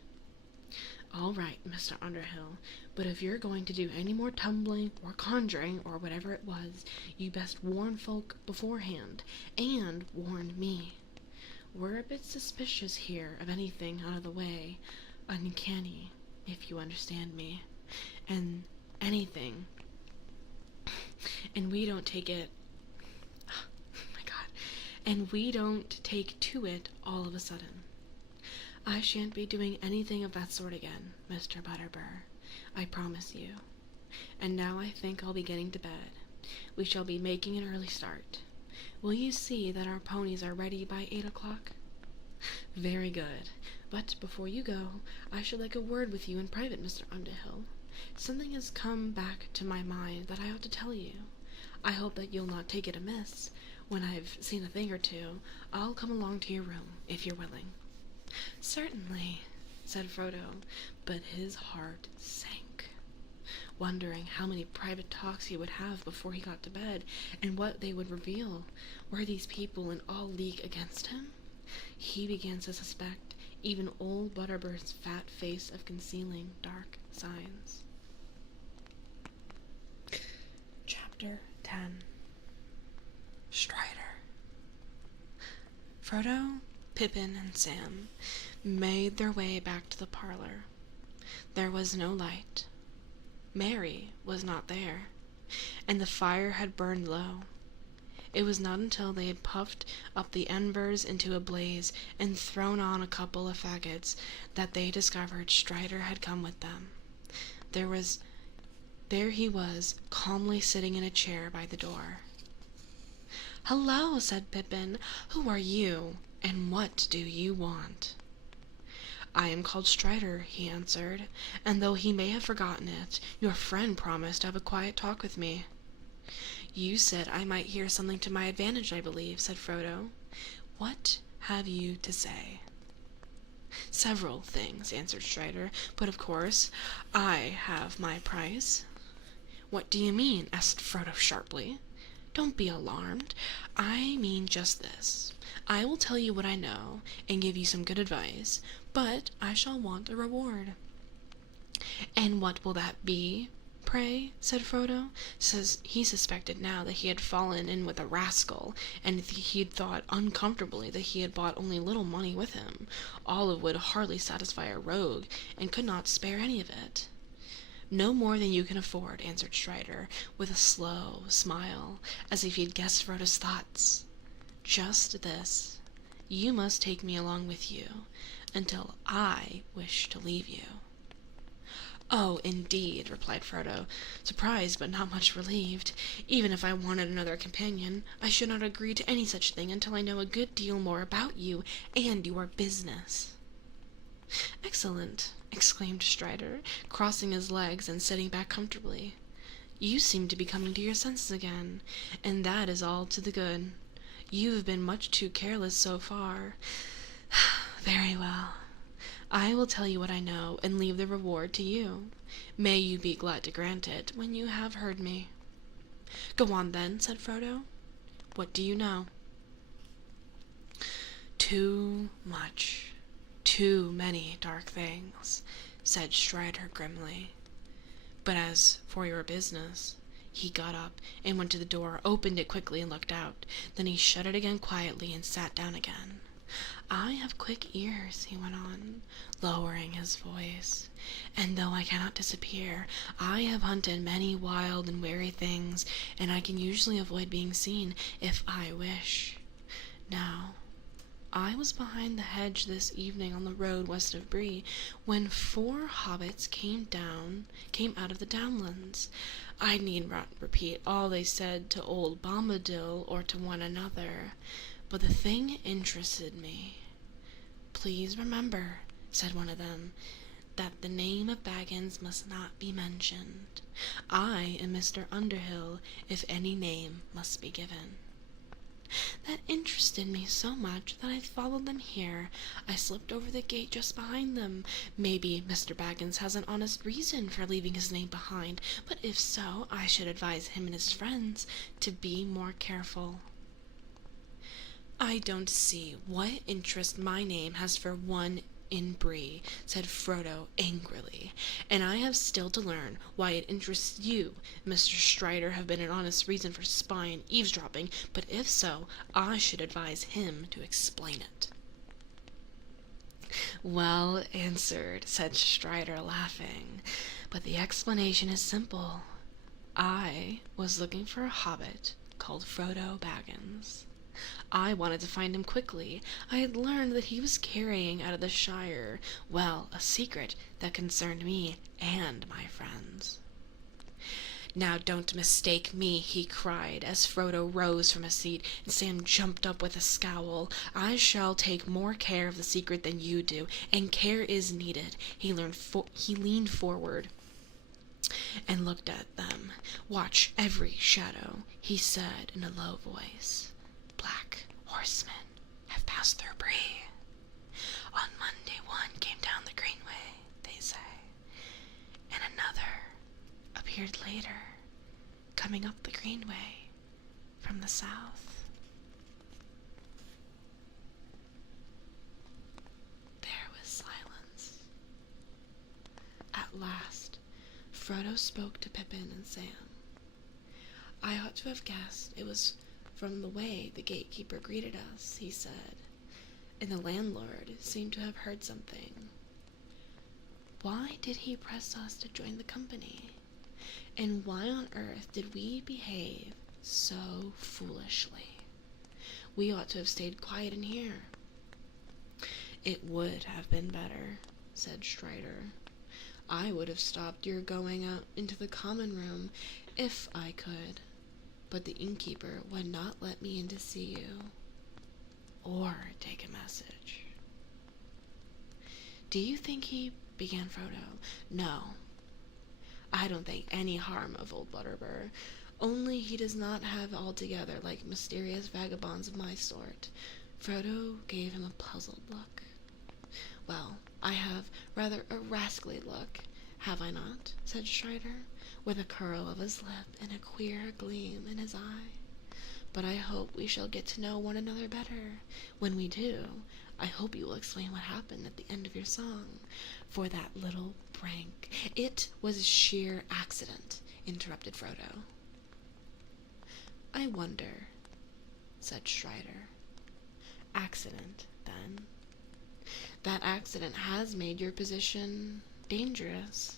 "All right, Mr. Underhill, but if you're going to do any more tumbling or conjuring or whatever it was, you best warn folk beforehand, and warn me. We're a bit suspicious here of anything out of the way, uncanny, if you understand me, and anything, and we don't take it, and we don't take to it all of a sudden. I shan't be doing anything of that sort again, Mr. Butterbur, I promise you. And now I think I'll be getting to bed. We shall be making an early start. Will you see that our ponies are ready by 8 o'clock? Very good. But before you go, I should like a word with you in private, Mr. Underhill. Something has come back to my mind that I ought to tell you. I hope that you'll not take it amiss. When I've seen a thing or two, I'll come along to your room, if you're willing." "Certainly," said Frodo, but his heart sank, wondering how many private talks he would have before he got to bed, and what they would reveal. Were these people in all league against him? He began to suspect even old Butterbur's fat face of concealing dark signs. Chapter 10. Strider. Frodo, Pippin, and Sam made their way back to the parlor. There was no light. Merry was not there, and the fire had burned low. It was not until they had puffed up the embers into a blaze and thrown on a couple of faggots that they discovered Strider had come with them. There he was, calmly sitting in a chair by the door. "Hello," said Pippin. "Who are you, and what do you want?" "I am called Strider," he answered, "and though he may have forgotten it, your friend promised to have a quiet talk with me." "You said I might hear something to my advantage, I believe," said Frodo. "What have you to say?" "Several things," answered Strider, "but of course I have my price." "What do you mean?" asked Frodo sharply. "Don't be alarmed. I mean just this. I will tell you what I know, and give you some good advice, but I shall want a reward." "And what will that be, pray?" said Frodo. He suspected now that he had fallen in with a rascal, and he had thought uncomfortably that he had brought only little money with him, all of would hardly satisfy a rogue, and could not spare any of it. "No more than you can afford," answered Strider, with a slow smile, as if he had guessed Frodo's thoughts. "Just this. You must take me along with you, until I wish to leave you." "Oh, indeed," replied Frodo, surprised but not much relieved. "Even if I wanted another companion, I should not agree to any such thing until I know a good deal more about you and your business." "Excellent," exclaimed Strider, crossing his legs and sitting back comfortably. "You seem to be coming to your senses again, and that is all to the good. You've been much too careless so far. Very well. I will tell you what I know and leave the reward to you. May you be glad to grant it when you have heard me. Go on then, said Frodo. What do you know? Too much. Too many dark things, said Strider grimly. But as for your business, he got up and went to the door, opened it quickly and looked out. Then he shut it again quietly and sat down again. I have quick ears, he went on, lowering his voice, and though I cannot disappear, I have hunted many wild and wary things, and I can usually avoid being seen if I wish. Now, I was behind the hedge this evening on the road west of Bree, when 4 hobbits came out of the downlands. I need not repeat all they said to old Bombadil or to one another, but the thing interested me. Please remember, said one of them, that the name of Baggins must not be mentioned. I am Mr. Underhill, if any name must be given. That interested me so much that I followed them here. I slipped over the gate just behind them. Maybe Mr. Baggins has an honest reason for leaving his name behind, but if so, I should advise him and his friends to be more careful. I don't see what interest my name has for one in Bree, said Frodo angrily, and I have still to learn why it interests you. Mr. Strider have been an honest reason for spying and eavesdropping, but if so, I should advise him to explain it. Well answered, said Strider, laughing, but the explanation is simple. I was looking for a hobbit called Frodo Baggins. I wanted to find him quickly. I had learned that he was carrying out of the Shire, well, a secret that concerned me and my friends. Now don't mistake me, he cried, as Frodo rose from his seat, and Sam jumped up with a scowl. I shall take more care of the secret than you do, and care is needed. He leaned forward and looked at them. Watch every shadow, he said in a low voice. Black horsemen have passed through Bree. On Monday one came down the greenway, they say, and another appeared later, coming up the greenway from the south. There was silence. At last, Frodo spoke to Pippin and Sam. I ought to have guessed it was from the way the gatekeeper greeted us, he said, and the landlord seemed to have heard something. Why did he press us to join the company? And why on earth did we behave so foolishly? We ought to have stayed quiet in here. It would have been better, said Strider. I would have stopped your going out into the common room if I could. But the innkeeper would not let me in to see you, or take a message. Do you think he, began Frodo. No, I don't think any harm of old Butterbur, only he does not have altogether like mysterious vagabonds of my sort. Frodo gave him a puzzled look. Well, I have rather a rascally look, have I not? Said Strider, with a curl of his lip and a queer gleam in his eye. But I hope we shall get to know one another better. When we do, I hope you will explain what happened at the end of your song. For that little prank, it was sheer accident, interrupted Frodo. I wonder, said Strider. Accident, then. That accident has made your position dangerous.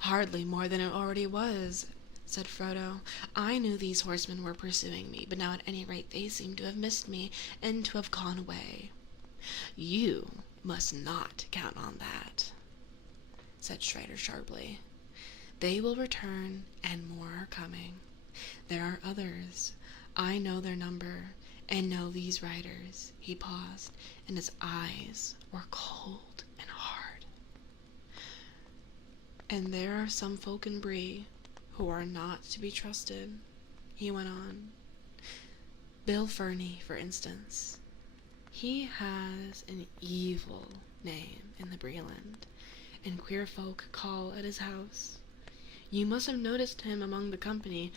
Hardly more than it already was, said Frodo. I knew these horsemen were pursuing me, but now at any rate they seem to have missed me, and to have gone away. You must not count on that, said Strider sharply. They will return, and more are coming. There are others. I know their number, and know these riders. He paused, and his eyes were cold and hard. And there are some folk in Bree who are not to be trusted, he went on. Bill Fernie, for instance. He has an evil name in the Breland, and queer folk call at his house. You must have noticed him among the company,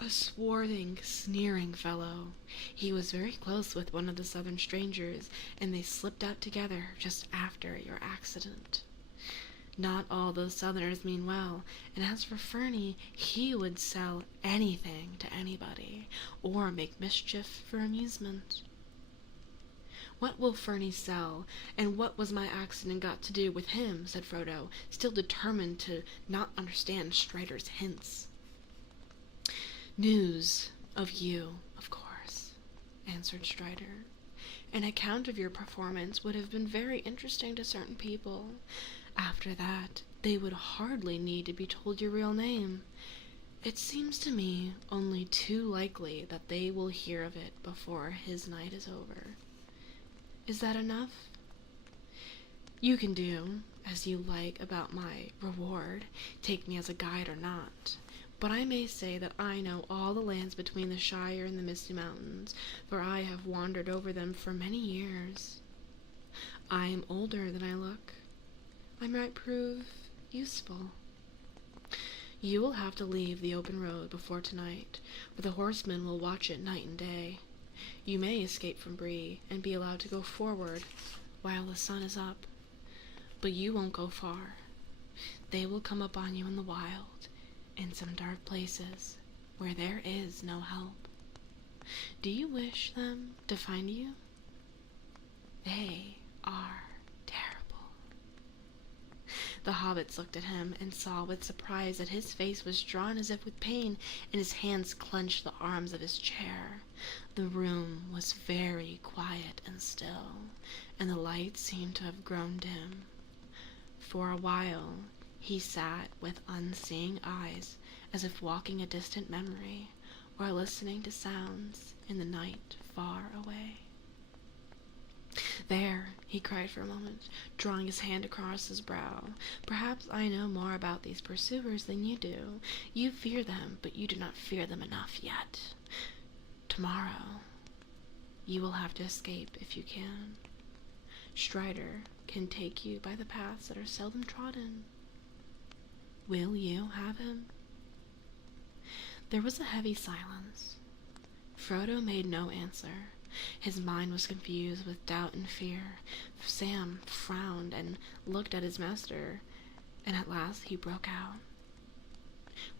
a swarthing, sneering fellow. He was very close with one of the southern strangers, and they slipped out together just after your accident. Not all those southerners mean well, and as for Fernie, he would sell anything to anybody, or make mischief for amusement. What will Fernie sell, and what was my accident got to do with him? Said Frodo, still determined to not understand Strider's hints. News of you, of course, answered Strider. An account of your performance would have been very interesting to certain people. After that, they would hardly need to be told your real name. It seems to me only too likely that they will hear of it before his night is over. Is that enough? You can do as you like about my reward, take me as a guide or not. But I may say that I know all the lands between the Shire and the Misty Mountains, for I have wandered over them for many years. I am older than I look. I might prove useful. You will have to leave the open road before tonight, for the horsemen will watch it night and day. You may escape from Bree and be allowed to go forward while the sun is up, but you won't go far. They will come upon you in the wild, in some dark places where there is no help. Do you wish them to find you? They are terrible. The hobbits looked at him and saw with surprise that his face was drawn as if with pain, and his hands clenched the arms of his chair. The room was very quiet and still, and the light seemed to have grown dim. For a while he sat with unseeing eyes, as if walking a distant memory, or listening to sounds in the night far away. There, he cried for a moment, drawing his hand across his brow. Perhaps I know more about these pursuers than you do. You fear them, but you do not fear them enough yet. Tomorrow, you will have to escape if you can. Strider can take you by the paths that are seldom trodden. Will you have him? There was a heavy silence. Frodo made no answer. His mind was confused with doubt and fear. Sam frowned and looked at his master, and at last he broke out.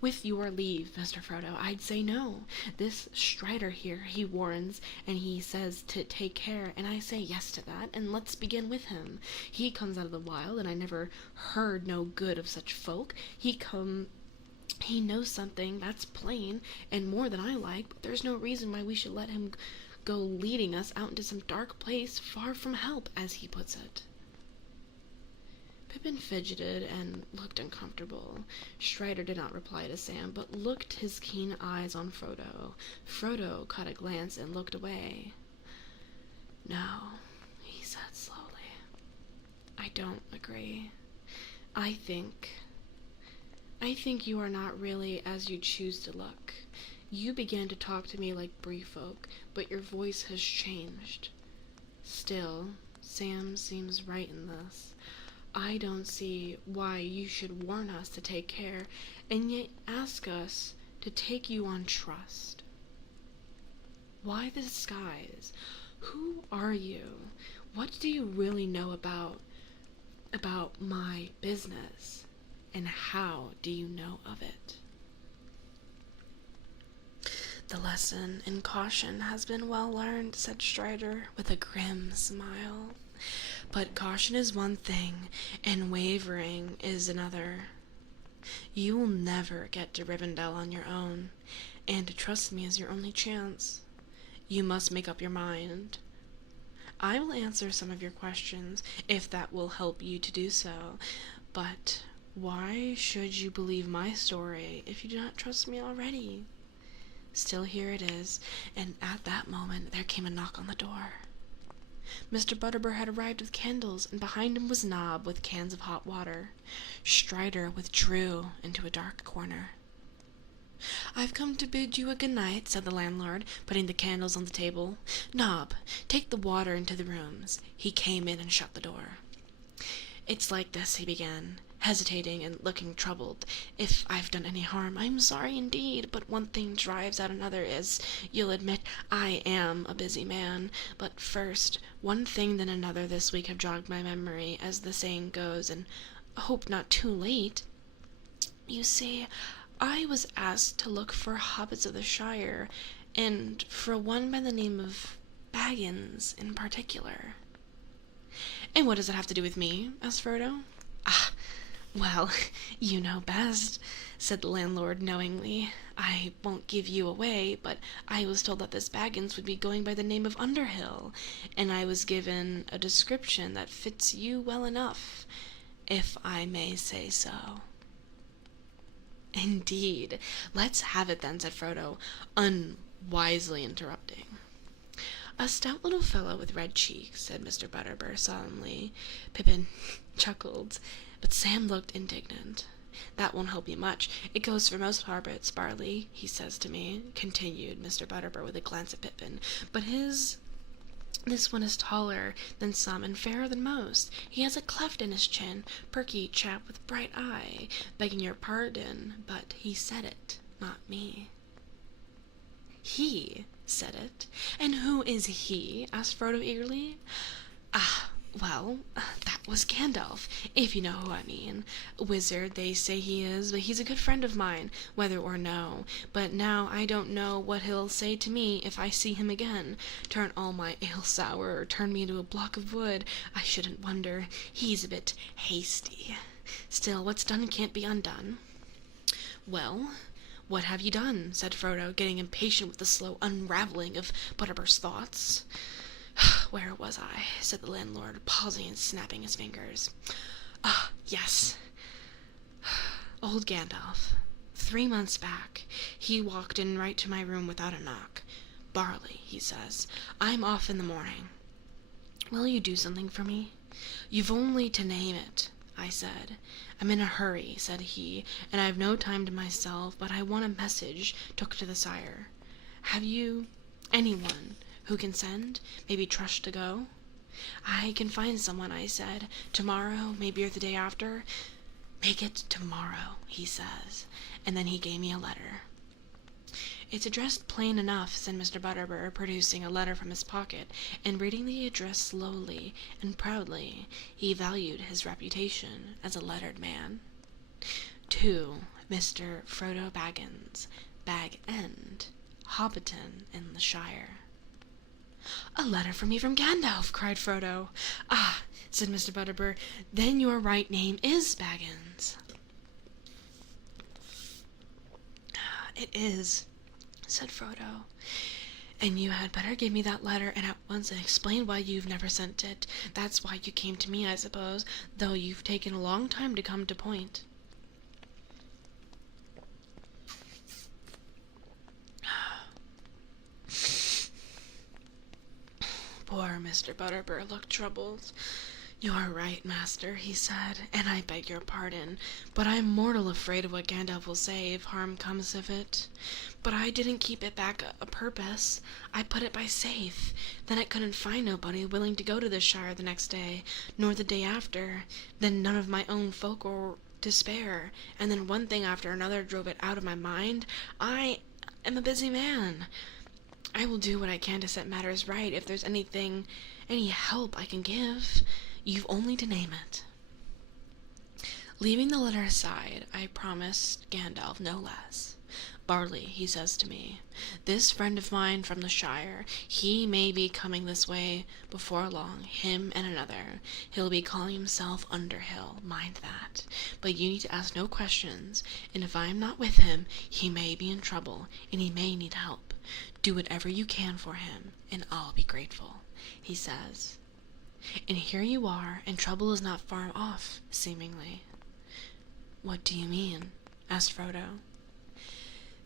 With your leave, Mr. Frodo, I'd say no. This Strider here, he warns, and he says to take care, and I say yes to that, and let's begin with him. He comes out of the wild, and I never heard no good of such folk. He knows something, that's plain, and more than I like, but there's no reason why we should let him go leading us out into some dark place far from help, as he puts it. Pippin fidgeted and looked uncomfortable. Strider did not reply to Sam, but looked his keen eyes on Frodo. Frodo caught a glance and looked away. No, he said slowly. I don't agree. I think you are not really as you choose to look. You began to talk to me like Bree folk, but your voice has changed. Still, Sam seems right in this. I don't see why you should warn us to take care, and yet ask us to take you on trust. Why the disguise? Who are you? What do you really know about my business? And how do you know of it? The lesson in caution has been well learned, said Strider with a grim smile. But caution is one thing, and wavering is another. You will never get to Rivendell on your own, and to trust me is your only chance. You must make up your mind. I will answer some of your questions, if that will help you to do so, but why should you believe my story if you do not trust me already? Still, here it is, and at that moment there came a knock on the door. Mr. Butterbur had arrived with candles, and behind him was Nob with cans of hot water. Strider withdrew into a dark corner. "I've come to bid you a good night," said the landlord, putting the candles on the table. "Nob, take the water into the rooms." He came in and shut the door. "It's like this," he began, hesitating and looking troubled. "If I've done any harm, I'm sorry indeed, but one thing drives out another, as you'll admit. I am a busy man. But first, one thing then another this week have jogged my memory, as the saying goes, and hope not too late. You see, I was asked to look for hobbits of the Shire, and for one by the name of Baggins in particular." "And what does it have to do with me?" asked Frodo. "Ah, well, you know best," said the landlord knowingly. "I won't give you away, but I was told that this Baggins would be going by the name of Underhill, and I was given a description that fits you well enough, if I may say so." "Indeed. Let's have it then," said Frodo, unwisely interrupting. "A stout little fellow with red cheeks," said Mr. Butterbur solemnly. Pippin chuckled, but Sam looked indignant. "That won't help you much. It goes for most hobbits, Barley, he says to me," continued Mr. Butterbur with a glance at Pippin. "But this one is taller than some and fairer than most. He has a cleft in his chin, perky chap with bright eye. Begging your pardon, but he said it, not me." "He said it? And who is he?" asked Frodo eagerly. "Ah, well, that was Gandalf, if you know who I mean. Wizard, they say he is, but he's a good friend of mine, whether or no. But now I don't know what he'll say to me if I see him again. Turn all my ale sour, or turn me into a block of wood. I shouldn't wonder. He's a bit hasty. Still, what's done can't be undone." "Well, what have you done?" said Frodo, getting impatient with the slow unraveling of Butterbur's thoughts. "Where was I?" said the landlord, pausing and snapping his fingers. "Ah, yes. Old Gandalf. 3 months back, he walked in right to my room without a knock. 'Barley,' he says, 'I'm off in the morning. Will you do something for me?' 'You've only to name it,' I said. 'I'm in a hurry,' said he, 'and I've no time to myself, but I want a message took to the sire. Have you anyone who can send? Maybe trust to go?' 'I can find someone,' I said. 'Tomorrow, maybe, or the day after.' 'Make it tomorrow,' he says, and then he gave me a letter." "It's addressed plain enough," said Mr. Butterbur, producing a letter from his pocket, and reading the address slowly and proudly. He valued his reputation as a lettered man. "To Mr. Frodo Baggins, Bag End, Hobbiton in the Shire." "A letter for me from Gandalf!" cried Frodo. "Ah," said Mr. Butterbur, "then your right name is Baggins." "It is," said Frodo, "and you had better give me that letter and at once, and explain why you've never sent it. That's why you came to me, I suppose, though you've taken a long time to come to point." Poor Mr. Butterbur looked troubled. "You're right, master," he said, "and I beg your pardon, but I'm mortal afraid of what Gandalf will say if harm comes of it. But I didn't keep it back a purpose. I put it by safe. Then I couldn't find nobody willing to go to the Shire the next day, nor the day after. Then none of my own folk were to spare, and then one thing after another drove it out of my mind. I am a busy man. I will do what I can to set matters right if there's any help I can give. You've only to name it." Leaving the letter aside, I promised Gandalf no less. "Barley," he says to me, "this friend of mine from the Shire, he may be coming this way before long, him and another. He'll be calling himself Underhill, mind that. But you need to ask no questions, and if I'm not with him, he may be in trouble, and he may need help. Do whatever you can for him, and I'll be grateful," he says. And here you are, and trouble is not far off, seemingly. "What do you mean?" asked Frodo.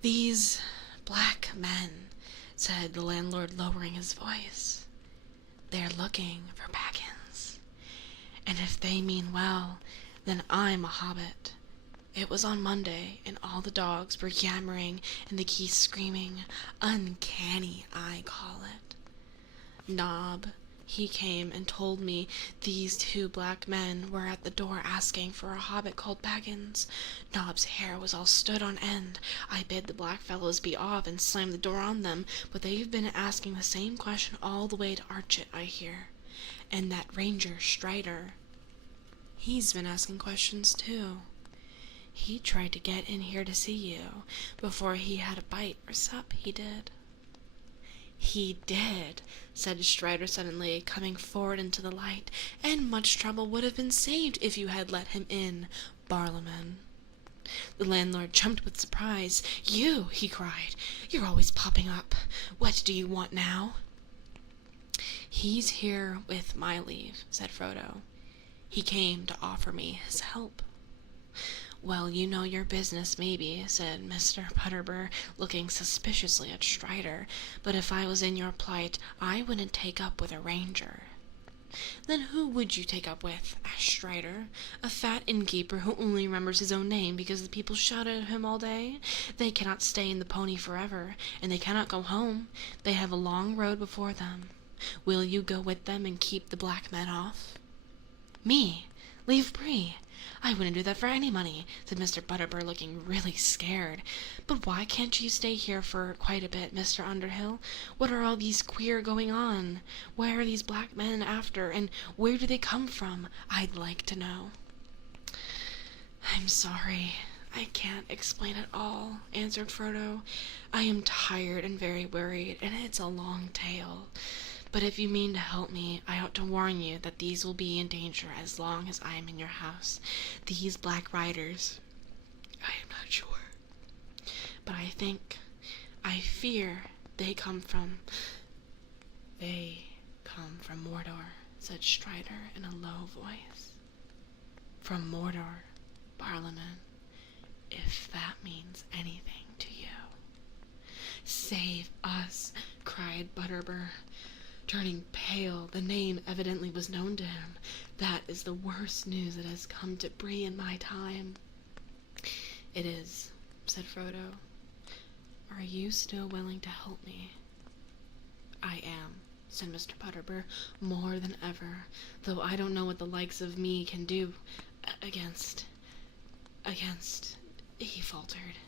"These black men," said the landlord, lowering his voice. "They're looking for Baggins. And if they mean well, then I'm a hobbit, It was on Monday, and all the dogs were yammering and the geese screaming. Uncanny, I call it. Nob, he came and told me these two black men were at the door asking for a hobbit called Baggins. Nob's hair was all stood on end. I bid the black fellows be off and slammed the door on them, but they've been asking the same question all the way to Archet, I hear. And that ranger, Strider, he's been asking questions too. He tried to get in here to see you before he had a bite or sup, he did. He did, said Strider suddenly, coming forward into the light, and much trouble would have been saved if you had let him in, Barlaman. The landlord jumped with surprise. You, he cried, you're always popping up. What do you want now? He's here with my leave, said Frodo. He came to offer me his help. Well, you know your business, maybe, said Mr. Butterbur, looking suspiciously at Strider, but if I was in your plight, I wouldn't take up with a ranger. Then who would you take up with? Asked Strider. A fat innkeeper who only remembers his own name because the people shout at him all day? They cannot stay in the pony forever, and they cannot go home. They have a long road before them. Will you go with them and keep the black men off? Me? Leave Bree? I wouldn't do that for any money, said Mr. Butterbur, looking really scared. But why can't you stay here for quite a bit, Mr. Underhill? What are all these queer going on? Where are these black men after, and where do they come from? I'd like to know. I'm sorry, I can't explain it all, answered Frodo. I am tired and very worried, and it's a long tale. But if you mean to help me, I ought to warn you that these will be in danger as long as I am in your house. These black riders, I am not sure. But I fear they come from Mordor, said Strider in a low voice. From Mordor, Barlaman, if that means anything to you. Save us, cried Butterbur, turning pale. The name evidently was known to him. That is the worst news that has come to Bree in my time. It is, said Frodo. Are you still willing to help me? I am, said Mr. Butterbur, more than ever, though I don't know what the likes of me can do against, he faltered,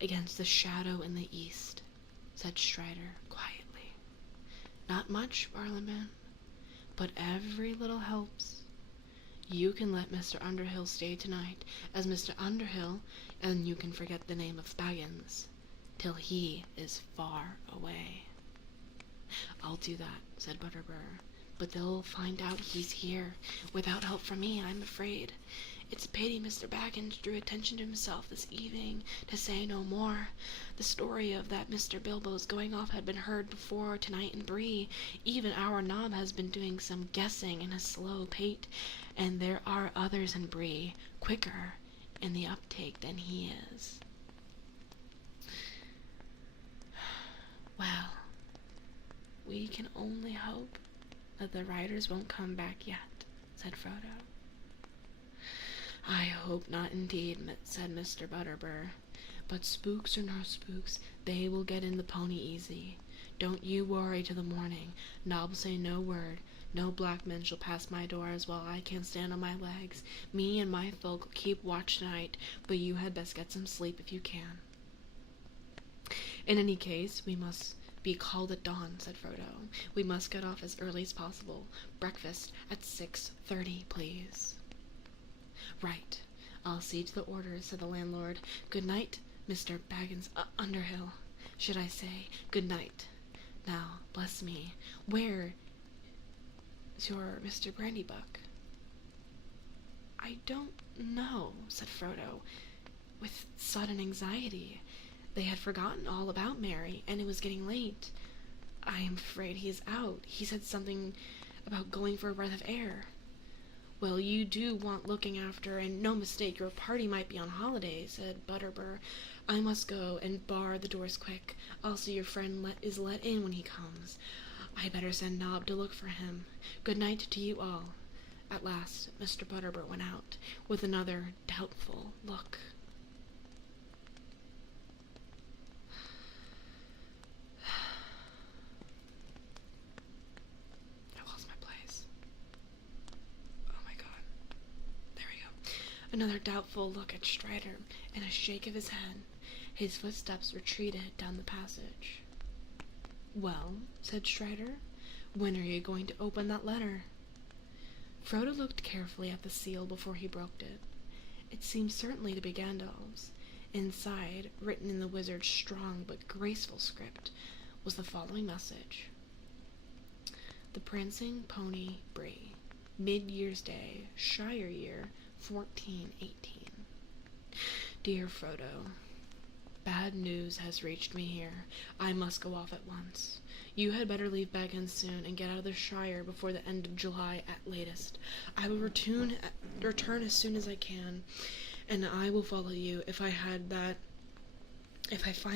against the shadow in the east, said Strider quietly. Not much, Barlaman, but every little helps. You can let Mr. Underhill stay tonight as Mr. Underhill, and you can forget the name of Baggins till he is far away. I'll do that, said Butterbur, but they'll find out he's here, without help from me, I'm afraid. It's a pity Mr. Baggins drew attention to himself this evening, to say no more. The story of that Mr. Bilbo's going off had been heard before tonight in Bree. Even our Nob has been doing some guessing in a slow pate, and there are others in Bree, quicker in the uptake than he is. Well, we can only hope that the riders won't come back yet, said Frodo. I hope not indeed, said Mr. Butterbur. But spooks or no spooks, they will get in the pony easy. Don't you worry till the morning. Nob will say no word. No black men shall pass my doors while I can't stand on my legs. Me and my folk will keep watch tonight, but you had best get some sleep if you can. In any case, we must be called at dawn, said Frodo. We must get off as early as possible. Breakfast at 6:30, please. Right. I'll see to the orders, said the landlord. Good night, Mr. Baggins Underhill. Should I say good night? Now, bless me, where is your Mr. Brandybuck? I don't know, said Frodo, with sudden anxiety. They had forgotten all about Mary, and it was getting late. I am afraid he is out. He said something about going for a breath of air. Well, you do want looking after, and no mistake, your party might be on holiday, said Butterbur. I must go and bar the doors quick. I'll see your friend is let in when he comes. I better send Nob to look for him. Good night to you all. At last, Mr. Butterbur went out, with another doubtful look. I lost my place. Oh my god. There we go. Another doubtful look at Strider, and a shake of his head. His footsteps retreated down the passage. "Well," said Strider, "when are you going to open that letter?" Frodo looked carefully at the seal before he broke it. It seemed certainly to be Gandalf's. Inside, written in the wizard's strong but graceful script, was the following message: "The Prancing Pony Bree, Mid-Year's Day, Shire Year 1418. Dear Frodo, bad news has reached me here. I must go off at once. You had better leave Bag End soon and get out of the Shire before the end of July at latest. I will return as soon as I can, and I will follow you if I find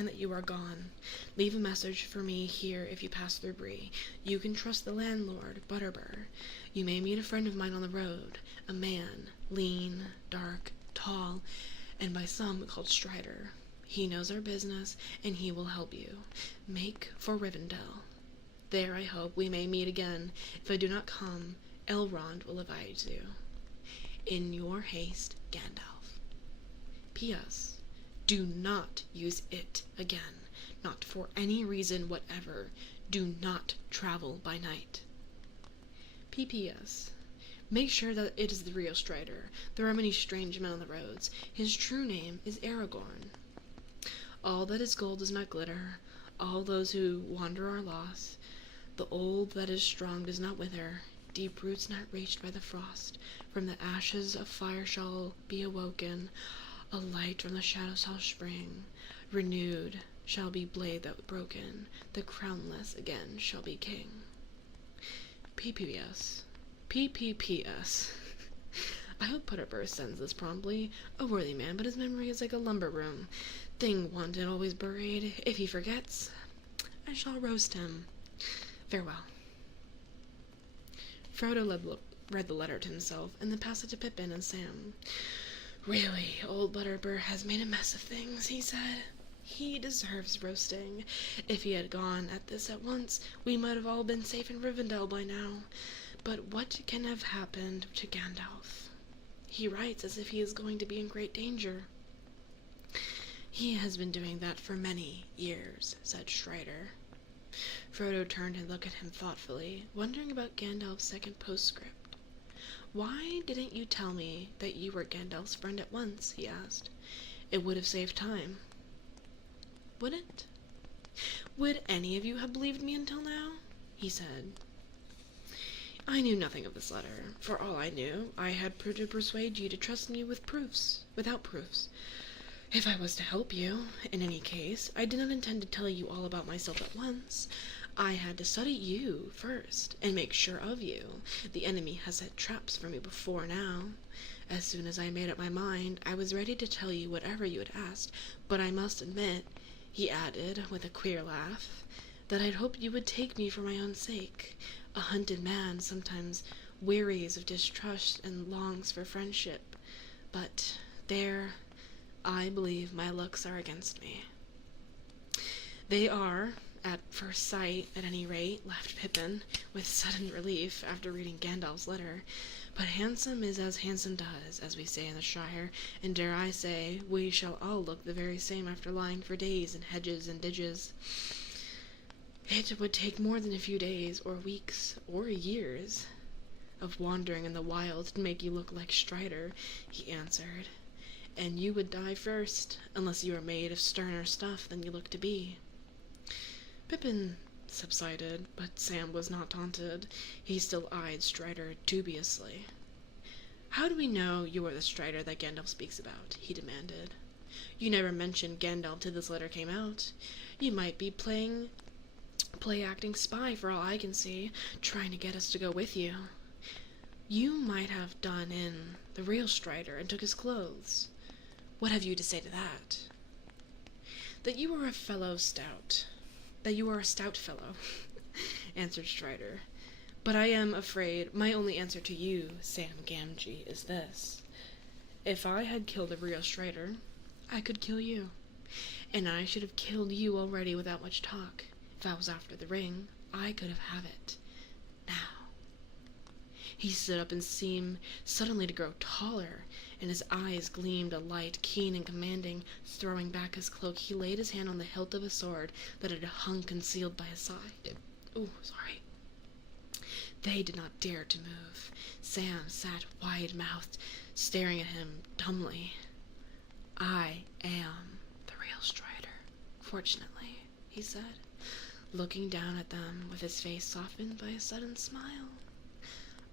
that you are gone. Leave a message for me here if you pass through Bree. You can trust the landlord, Butterbur. You may meet a friend of mine on the road, a man, lean, dark, tall, and by some called Strider. He knows our business, and he will help you. Make for Rivendell. There I hope we may meet again. If I do not come, Elrond will advise you. In your haste, Gandalf. P.S. Do not use it again. Not for any reason whatever. Do not travel by night. P.P.S. Make sure that it is the real Strider. There are many strange men on the roads. His true name is Aragorn. All that is gold does not glitter. All those who wander are lost. The old that is strong does not wither. Deep roots not reached by the frost. From the ashes of fire shall be awoken. A light from the shadows shall spring. Renewed shall be blade that broken. The crownless again shall be king. P.P.S. P.P.P.S. I hope Butterbur sends this promptly. A worthy man, but his memory is like a lumber room. Thing wanted, always buried. If he forgets, I shall roast him. Farewell." Frodo read the letter to himself, and then passed it to Pippin and Sam. "Really, old Butterbur has made a mess of things," he said. "He deserves roasting. If he had gone at this at once, we might have all been safe in Rivendell by now. But what can have happened to Gandalf? He writes as if he is going to be in great danger." "He has been doing that for many years," said Strider. Frodo turned and looked at him thoughtfully, wondering about Gandalf's second postscript. "Why didn't you tell me that you were Gandalf's friend at once?" he asked. "It would have saved time." "Would it? Would any of you have believed me until now?" he said. "I knew nothing of this letter. For all I knew, I had to persuade you to trust me without proofs. If I was to help you, in any case, I did not intend to tell you all about myself at once. I had to study you first, and make sure of you. The enemy has set traps for me before now. As soon as I made up my mind, I was ready to tell you whatever you had asked, but I must admit," he added, with a queer laugh, "that I'd hoped you would take me for my own sake. A hunted man sometimes wearies of distrust and longs for friendship. But there, I believe my looks are against me." "They are, at first sight, at any rate," laughed Pippin, with sudden relief, after reading Gandalf's letter. "But handsome is as handsome does, as we say in the Shire, and dare I say, we shall all look the very same after lying for days in hedges and ditches." "It would take more than a few days, or weeks, or years of wandering in the wild to make you look like Strider," he answered. "And you would die first, unless you were made of sterner stuff than you look to be." Pippin subsided, but Sam was not daunted. He still eyed Strider dubiously. "How do we know you are the Strider that Gandalf speaks about?" he demanded. "You never mentioned Gandalf till this letter came out. You might be play-acting spy for all I can see, trying to get us to go with you. You might have done in the real Strider and took his clothes. What have you to say to that?" "That you are a stout fellow," answered Strider. But I am afraid my only answer to you, Sam Gamgee, is this. If I had killed the real Strider, I could kill you. And I should have killed you already without much talk. If I was after the ring, I could have it. Now. He stood up and seemed suddenly to grow taller, and his eyes gleamed a light, keen and commanding. Throwing back his cloak, he laid his hand on the hilt of a sword that had hung concealed by his side. Oh, sorry. They did not dare to move. Sam sat wide-mouthed, staring at him dumbly. I am the real Strider, fortunately, he said, looking down at them with his face softened by a sudden smile.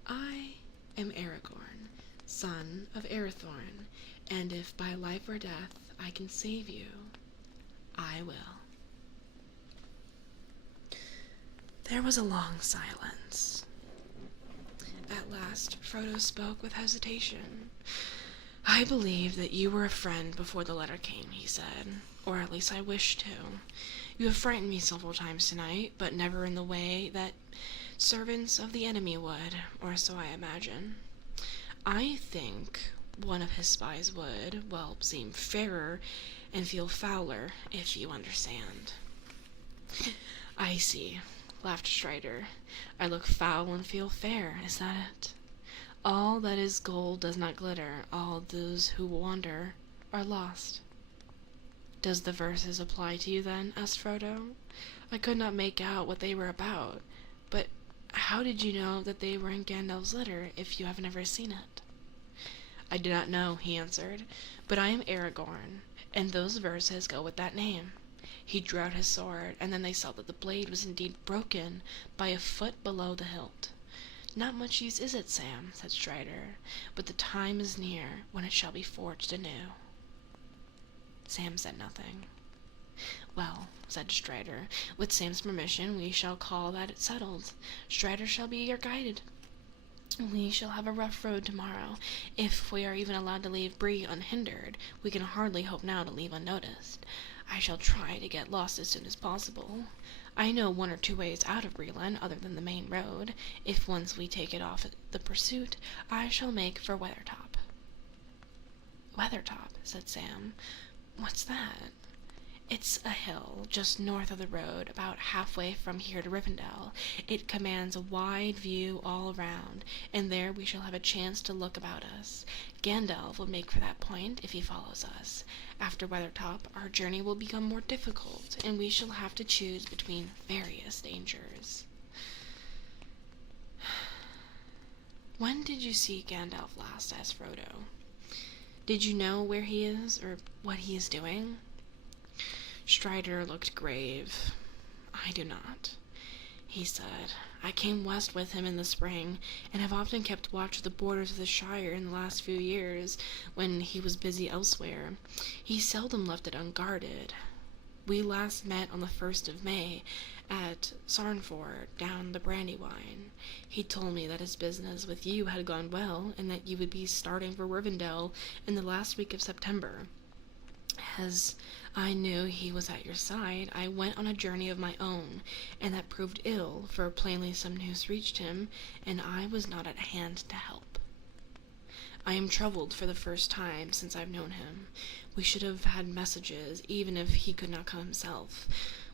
I am Aragorn, son of Arathorn, and if by life or death I can save you, I will. There was a long silence. At last, Frodo spoke with hesitation. I believed that you were a friend before the letter came, he said, or at least I wished to. You have frightened me several times tonight, but never in the way that servants of the enemy would, or so I imagine. I think one of his spies would, well, seem fairer and feel fouler, if you understand. I see, laughed Strider. I look foul and feel fair, is that it? All that is gold does not glitter, all those who wander are lost. Does the verses apply to you then? Asked Frodo. I could not make out what they were about, but how did you know that they were in Gandalf's letter if you have never seen it? I do not know, he answered, but I am Aragorn, and those verses go with that name. He drew out his sword, and then they saw that the blade was indeed broken by a foot below the hilt. Not much use is it, Sam, said Strider, but the time is near when it shall be forged anew. Sam said nothing. Well, said Strider, with Sam's permission we shall call that it settled. Strider shall be your guide. We shall have a rough road tomorrow. If we are even allowed to leave Bree unhindered, we can hardly hope now to leave unnoticed. I shall try to get lost as soon as possible. I know one or two ways out of Breland other than the main road. If once we take it off the pursuit, I shall make for Weathertop. Weathertop, said Sam. What's that? It's a hill just north of the road, about halfway from here to Rivendell. It commands a wide view all around, and there we shall have a chance to look about us. Gandalf will make for that point if he follows us. After Weathertop, our journey will become more difficult, and we shall have to choose between various dangers. When did you see Gandalf last? Asked Frodo. Did you know where he is, or what he is doing? Strider looked grave. I do not, he said. I came west with him in the spring, and have often kept watch of the borders of the Shire in the last few years, when he was busy elsewhere. He seldom left it unguarded. We last met on the 1st of May, at Sarnford, down the Brandywine. He told me that his business with you had gone well, and that you would be starting for Rivendell in the last week of September. As I knew he was at your side, I went on a journey of my own, and that proved ill, for plainly some news reached him, and I was not at hand to help. I am troubled for the first time since I've known him. We should have had messages, even if he could not come himself.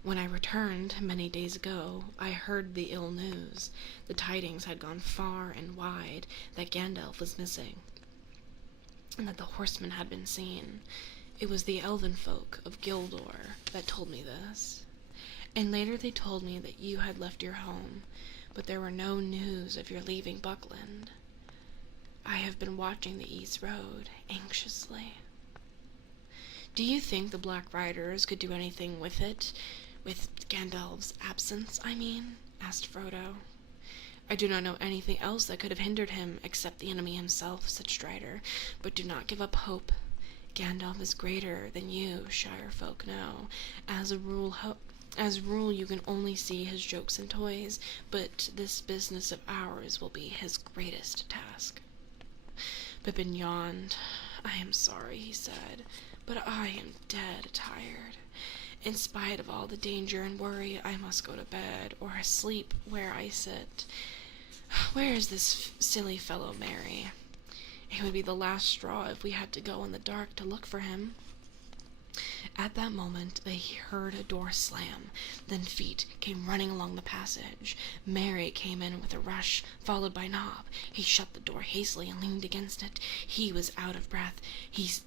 When I returned, many days ago, I heard the ill news. The tidings had gone far and wide that Gandalf was missing, and that the horsemen had been seen. It was the elven folk of Gildor that told me this. And later they told me that you had left your home, but there were no news of your leaving Buckland. I have been watching the East Road anxiously. Do you think the Black Riders could do anything with it? With Gandalf's absence, I mean? Asked Frodo. I do not know anything else that could have hindered him except the enemy himself, said Strider, but do not give up hope. Gandalf is greater than you, Shire folk know. As a rule, you can only see his jokes and toys, but this business of ours will be his greatest task. Pippin yawned. I am sorry, he said, but I am dead tired. In spite of all the danger and worry, I must go to bed, or sleep where I sit. Where is this silly fellow Mary? It would be the last straw if we had to go in the dark to look for him." At that moment they heard a door slam, then feet came running along the passage. Mary came in with a rush, followed by Nob. He shut the door hastily and leaned against it. He was out of breath.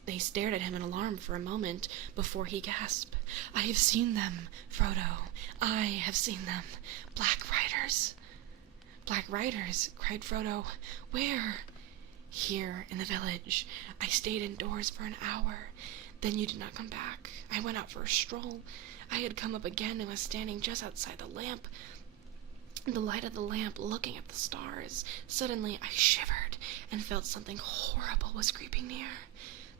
They stared at him in alarm for a moment before he gasped, "I have seen them, Frodo. I have seen them. Black riders." "Black riders?" cried Frodo. "Where?" "Here, in the village. I stayed indoors for an hour. Then you did not come back. I went out for a stroll. I had come up again and was standing just outside the light of the lamp, looking at the stars. Suddenly I shivered and felt something horrible was creeping near.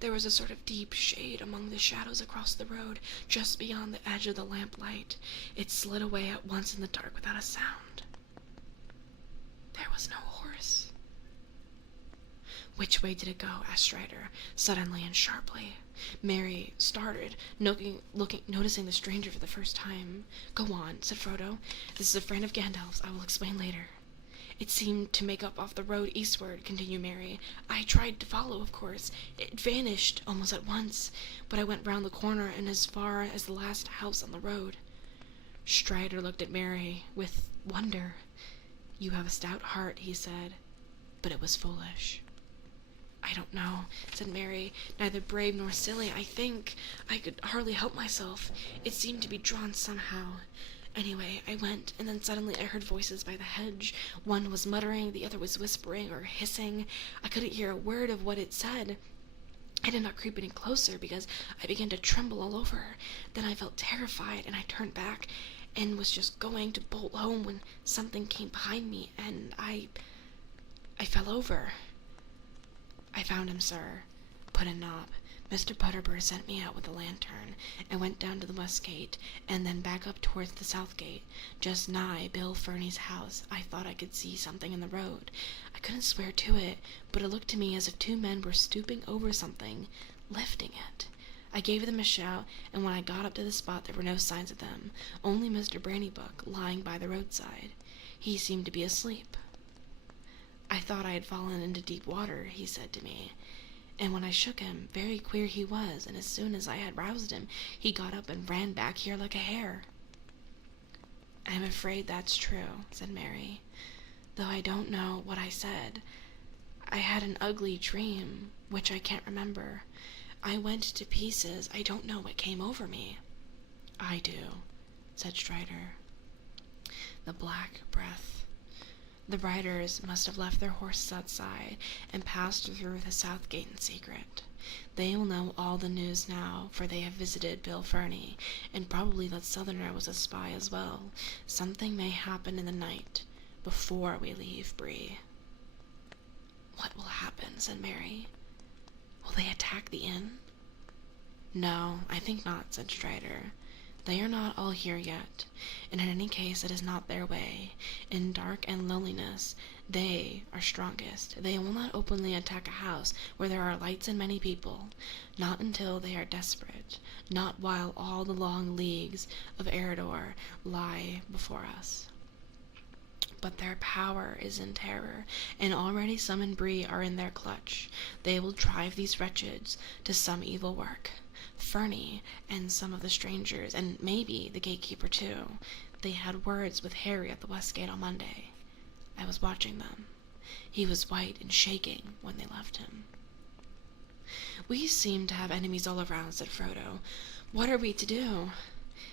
There was a sort of deep shade among the shadows across the road, just beyond the edge of the lamplight. It slid away at once in the dark without a sound. There was no horse. "Which way did it go?" asked Strider, suddenly and sharply. Mary started, noticing the stranger for the first time. "Go on," said Frodo. "This is a friend of Gandalf's. I will explain later." "It seemed to make up off the road eastward," continued Mary. "I tried to follow, of course. It vanished almost at once, but I went round the corner and as far as the last house on the road." Strider looked at Mary with wonder. "You have a stout heart," he said, "but it was foolish." "I don't know," said Mary, "neither brave nor silly. I think I could hardly help myself. It seemed to be drawn somehow. Anyway, I went, and then suddenly I heard voices by the hedge. One was muttering, the other was whispering or hissing. I couldn't hear a word of what it said. I did not creep any closer because I began to tremble all over. Then I felt terrified, and I turned back and was just going to bolt home when something came behind me, and I fell over." "I found him, sir," put in Nob. "Mr. Butterbur sent me out with a lantern, and went down to the west gate, and then back up towards the south gate. Just nigh Bill Ferny's house, I thought I could see something in the road. I couldn't swear to it, but it looked to me as if two men were stooping over something, lifting it. I gave them a shout, and when I got up to the spot there were no signs of them, only Mr. Brandybuck lying by the roadside. He seemed to be asleep. I thought I had fallen into deep water," he said to me, "and when I shook him, very queer he was, and as soon as I had roused him, he got up and ran back here like a hare." "I'm afraid that's true," said Mary, "though I don't know what I said. I had an ugly dream, which I can't remember. I went to pieces. I don't know what came over me." "I do," said Strider. The black breath. The riders must have left their horses outside and passed through the south gate in secret. They will know all the news now, for they have visited Bill Ferny, and probably that southerner was a spy as well. Something may happen in the night, before we leave Bree. "What will happen?" said Mary. "Will they attack the inn?" "No, I think not," said Strider. "They are not all here yet, and in any case it is not their way. In dark and loneliness they are strongest. They will not openly attack a house where there are lights and many people, not until they are desperate, not while all the long leagues of Eredor lie before us. But their power is in terror, and already some in Bree are in their clutch. They will drive these wretches to some evil work. Ferny and some of the strangers, and maybe the gatekeeper too. They had words with Harry at the west gate on Monday. I was watching them. He was white and shaking when they left him." "We seem to have enemies all around," said Frodo. "What are we to do?"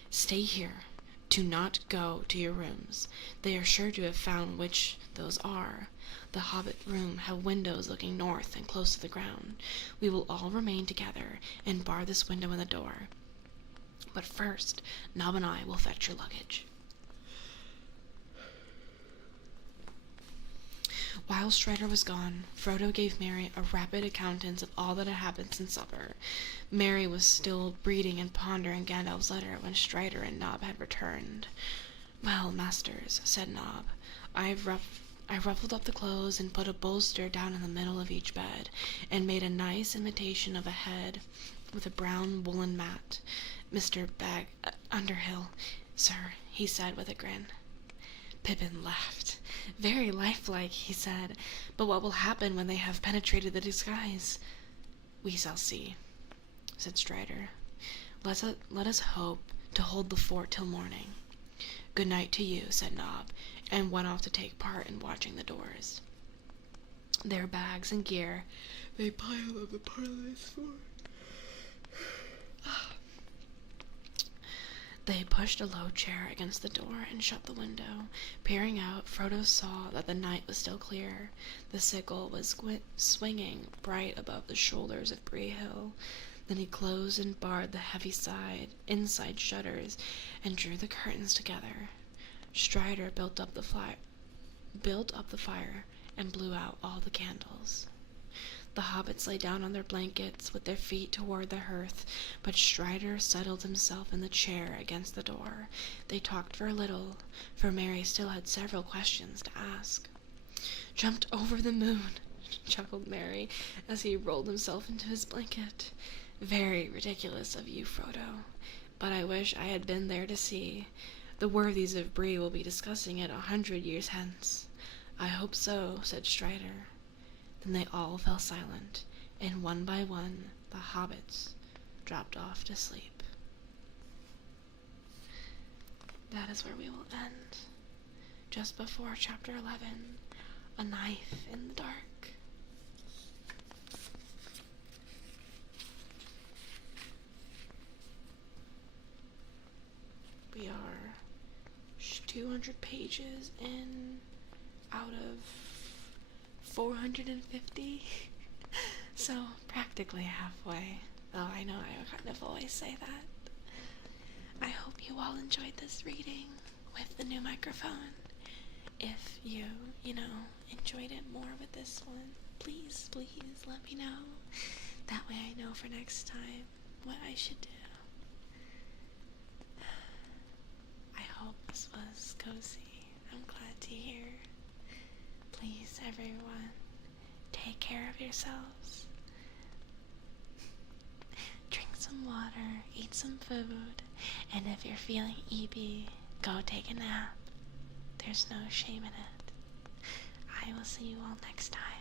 "Stay here. Do not go to your rooms. They are sure to have found which those are. The hobbit room have windows looking north and close to the ground. We will all remain together and bar this window and the door. But first, Nob and I will fetch your luggage." While Strider was gone, Frodo gave Mary a rapid accountance of all that had happened since supper. Mary was still reading and pondering Gandalf's letter when Strider and Nob had returned. "Well, masters," said Nob, I ruffled up the clothes and put a bolster down in the middle of each bed, and made a nice imitation of a head with a brown woolen mat. Mr. Underhill, sir," he said with a grin. Pippin laughed. Very lifelike, he said. But what will happen when they have penetrated the disguise? We shall see, said Strider. Let us hope to hold the fort till morning. Good night to you, said Nob, and went off to take part in watching the doors. Their bags and gear they piled on the parlous floor. They pushed a low chair against the door and shut the window. Peering out, Frodo saw that the night was still clear. The sickle was swinging bright above the shoulders of Bree Hill. Then he closed and barred the heavy inside shutters and drew the curtains together. Strider built up the fire and blew out all the candles. The hobbits lay down on their blankets with their feet toward the hearth, but Strider settled himself in the chair against the door. They talked for a little, for Merry still had several questions to ask. Jumped over the moon, chuckled Merry as he rolled himself into his blanket. Very ridiculous of you, Frodo, but I wish I had been there to see. The worthies of Bree will be discussing it 100 years hence. I hope so, said Strider. Then they all fell silent, and one by one the hobbits dropped off to sleep. That is where we will end. Just before chapter 11, A Knife in the Dark. We are 200 pages in out of 450, so practically halfway, though I know I kind of always say that. I hope you all enjoyed this reading with the new microphone. If you enjoyed it more with this one, please let me know. That way I know for next time what I should do. I hope this was cozy. I'm glad to hear. Please, everyone, take care of yourselves. Drink some water, eat some food, and if you're feeling eepy, go take a nap. There's no shame in it. I will see you all next time.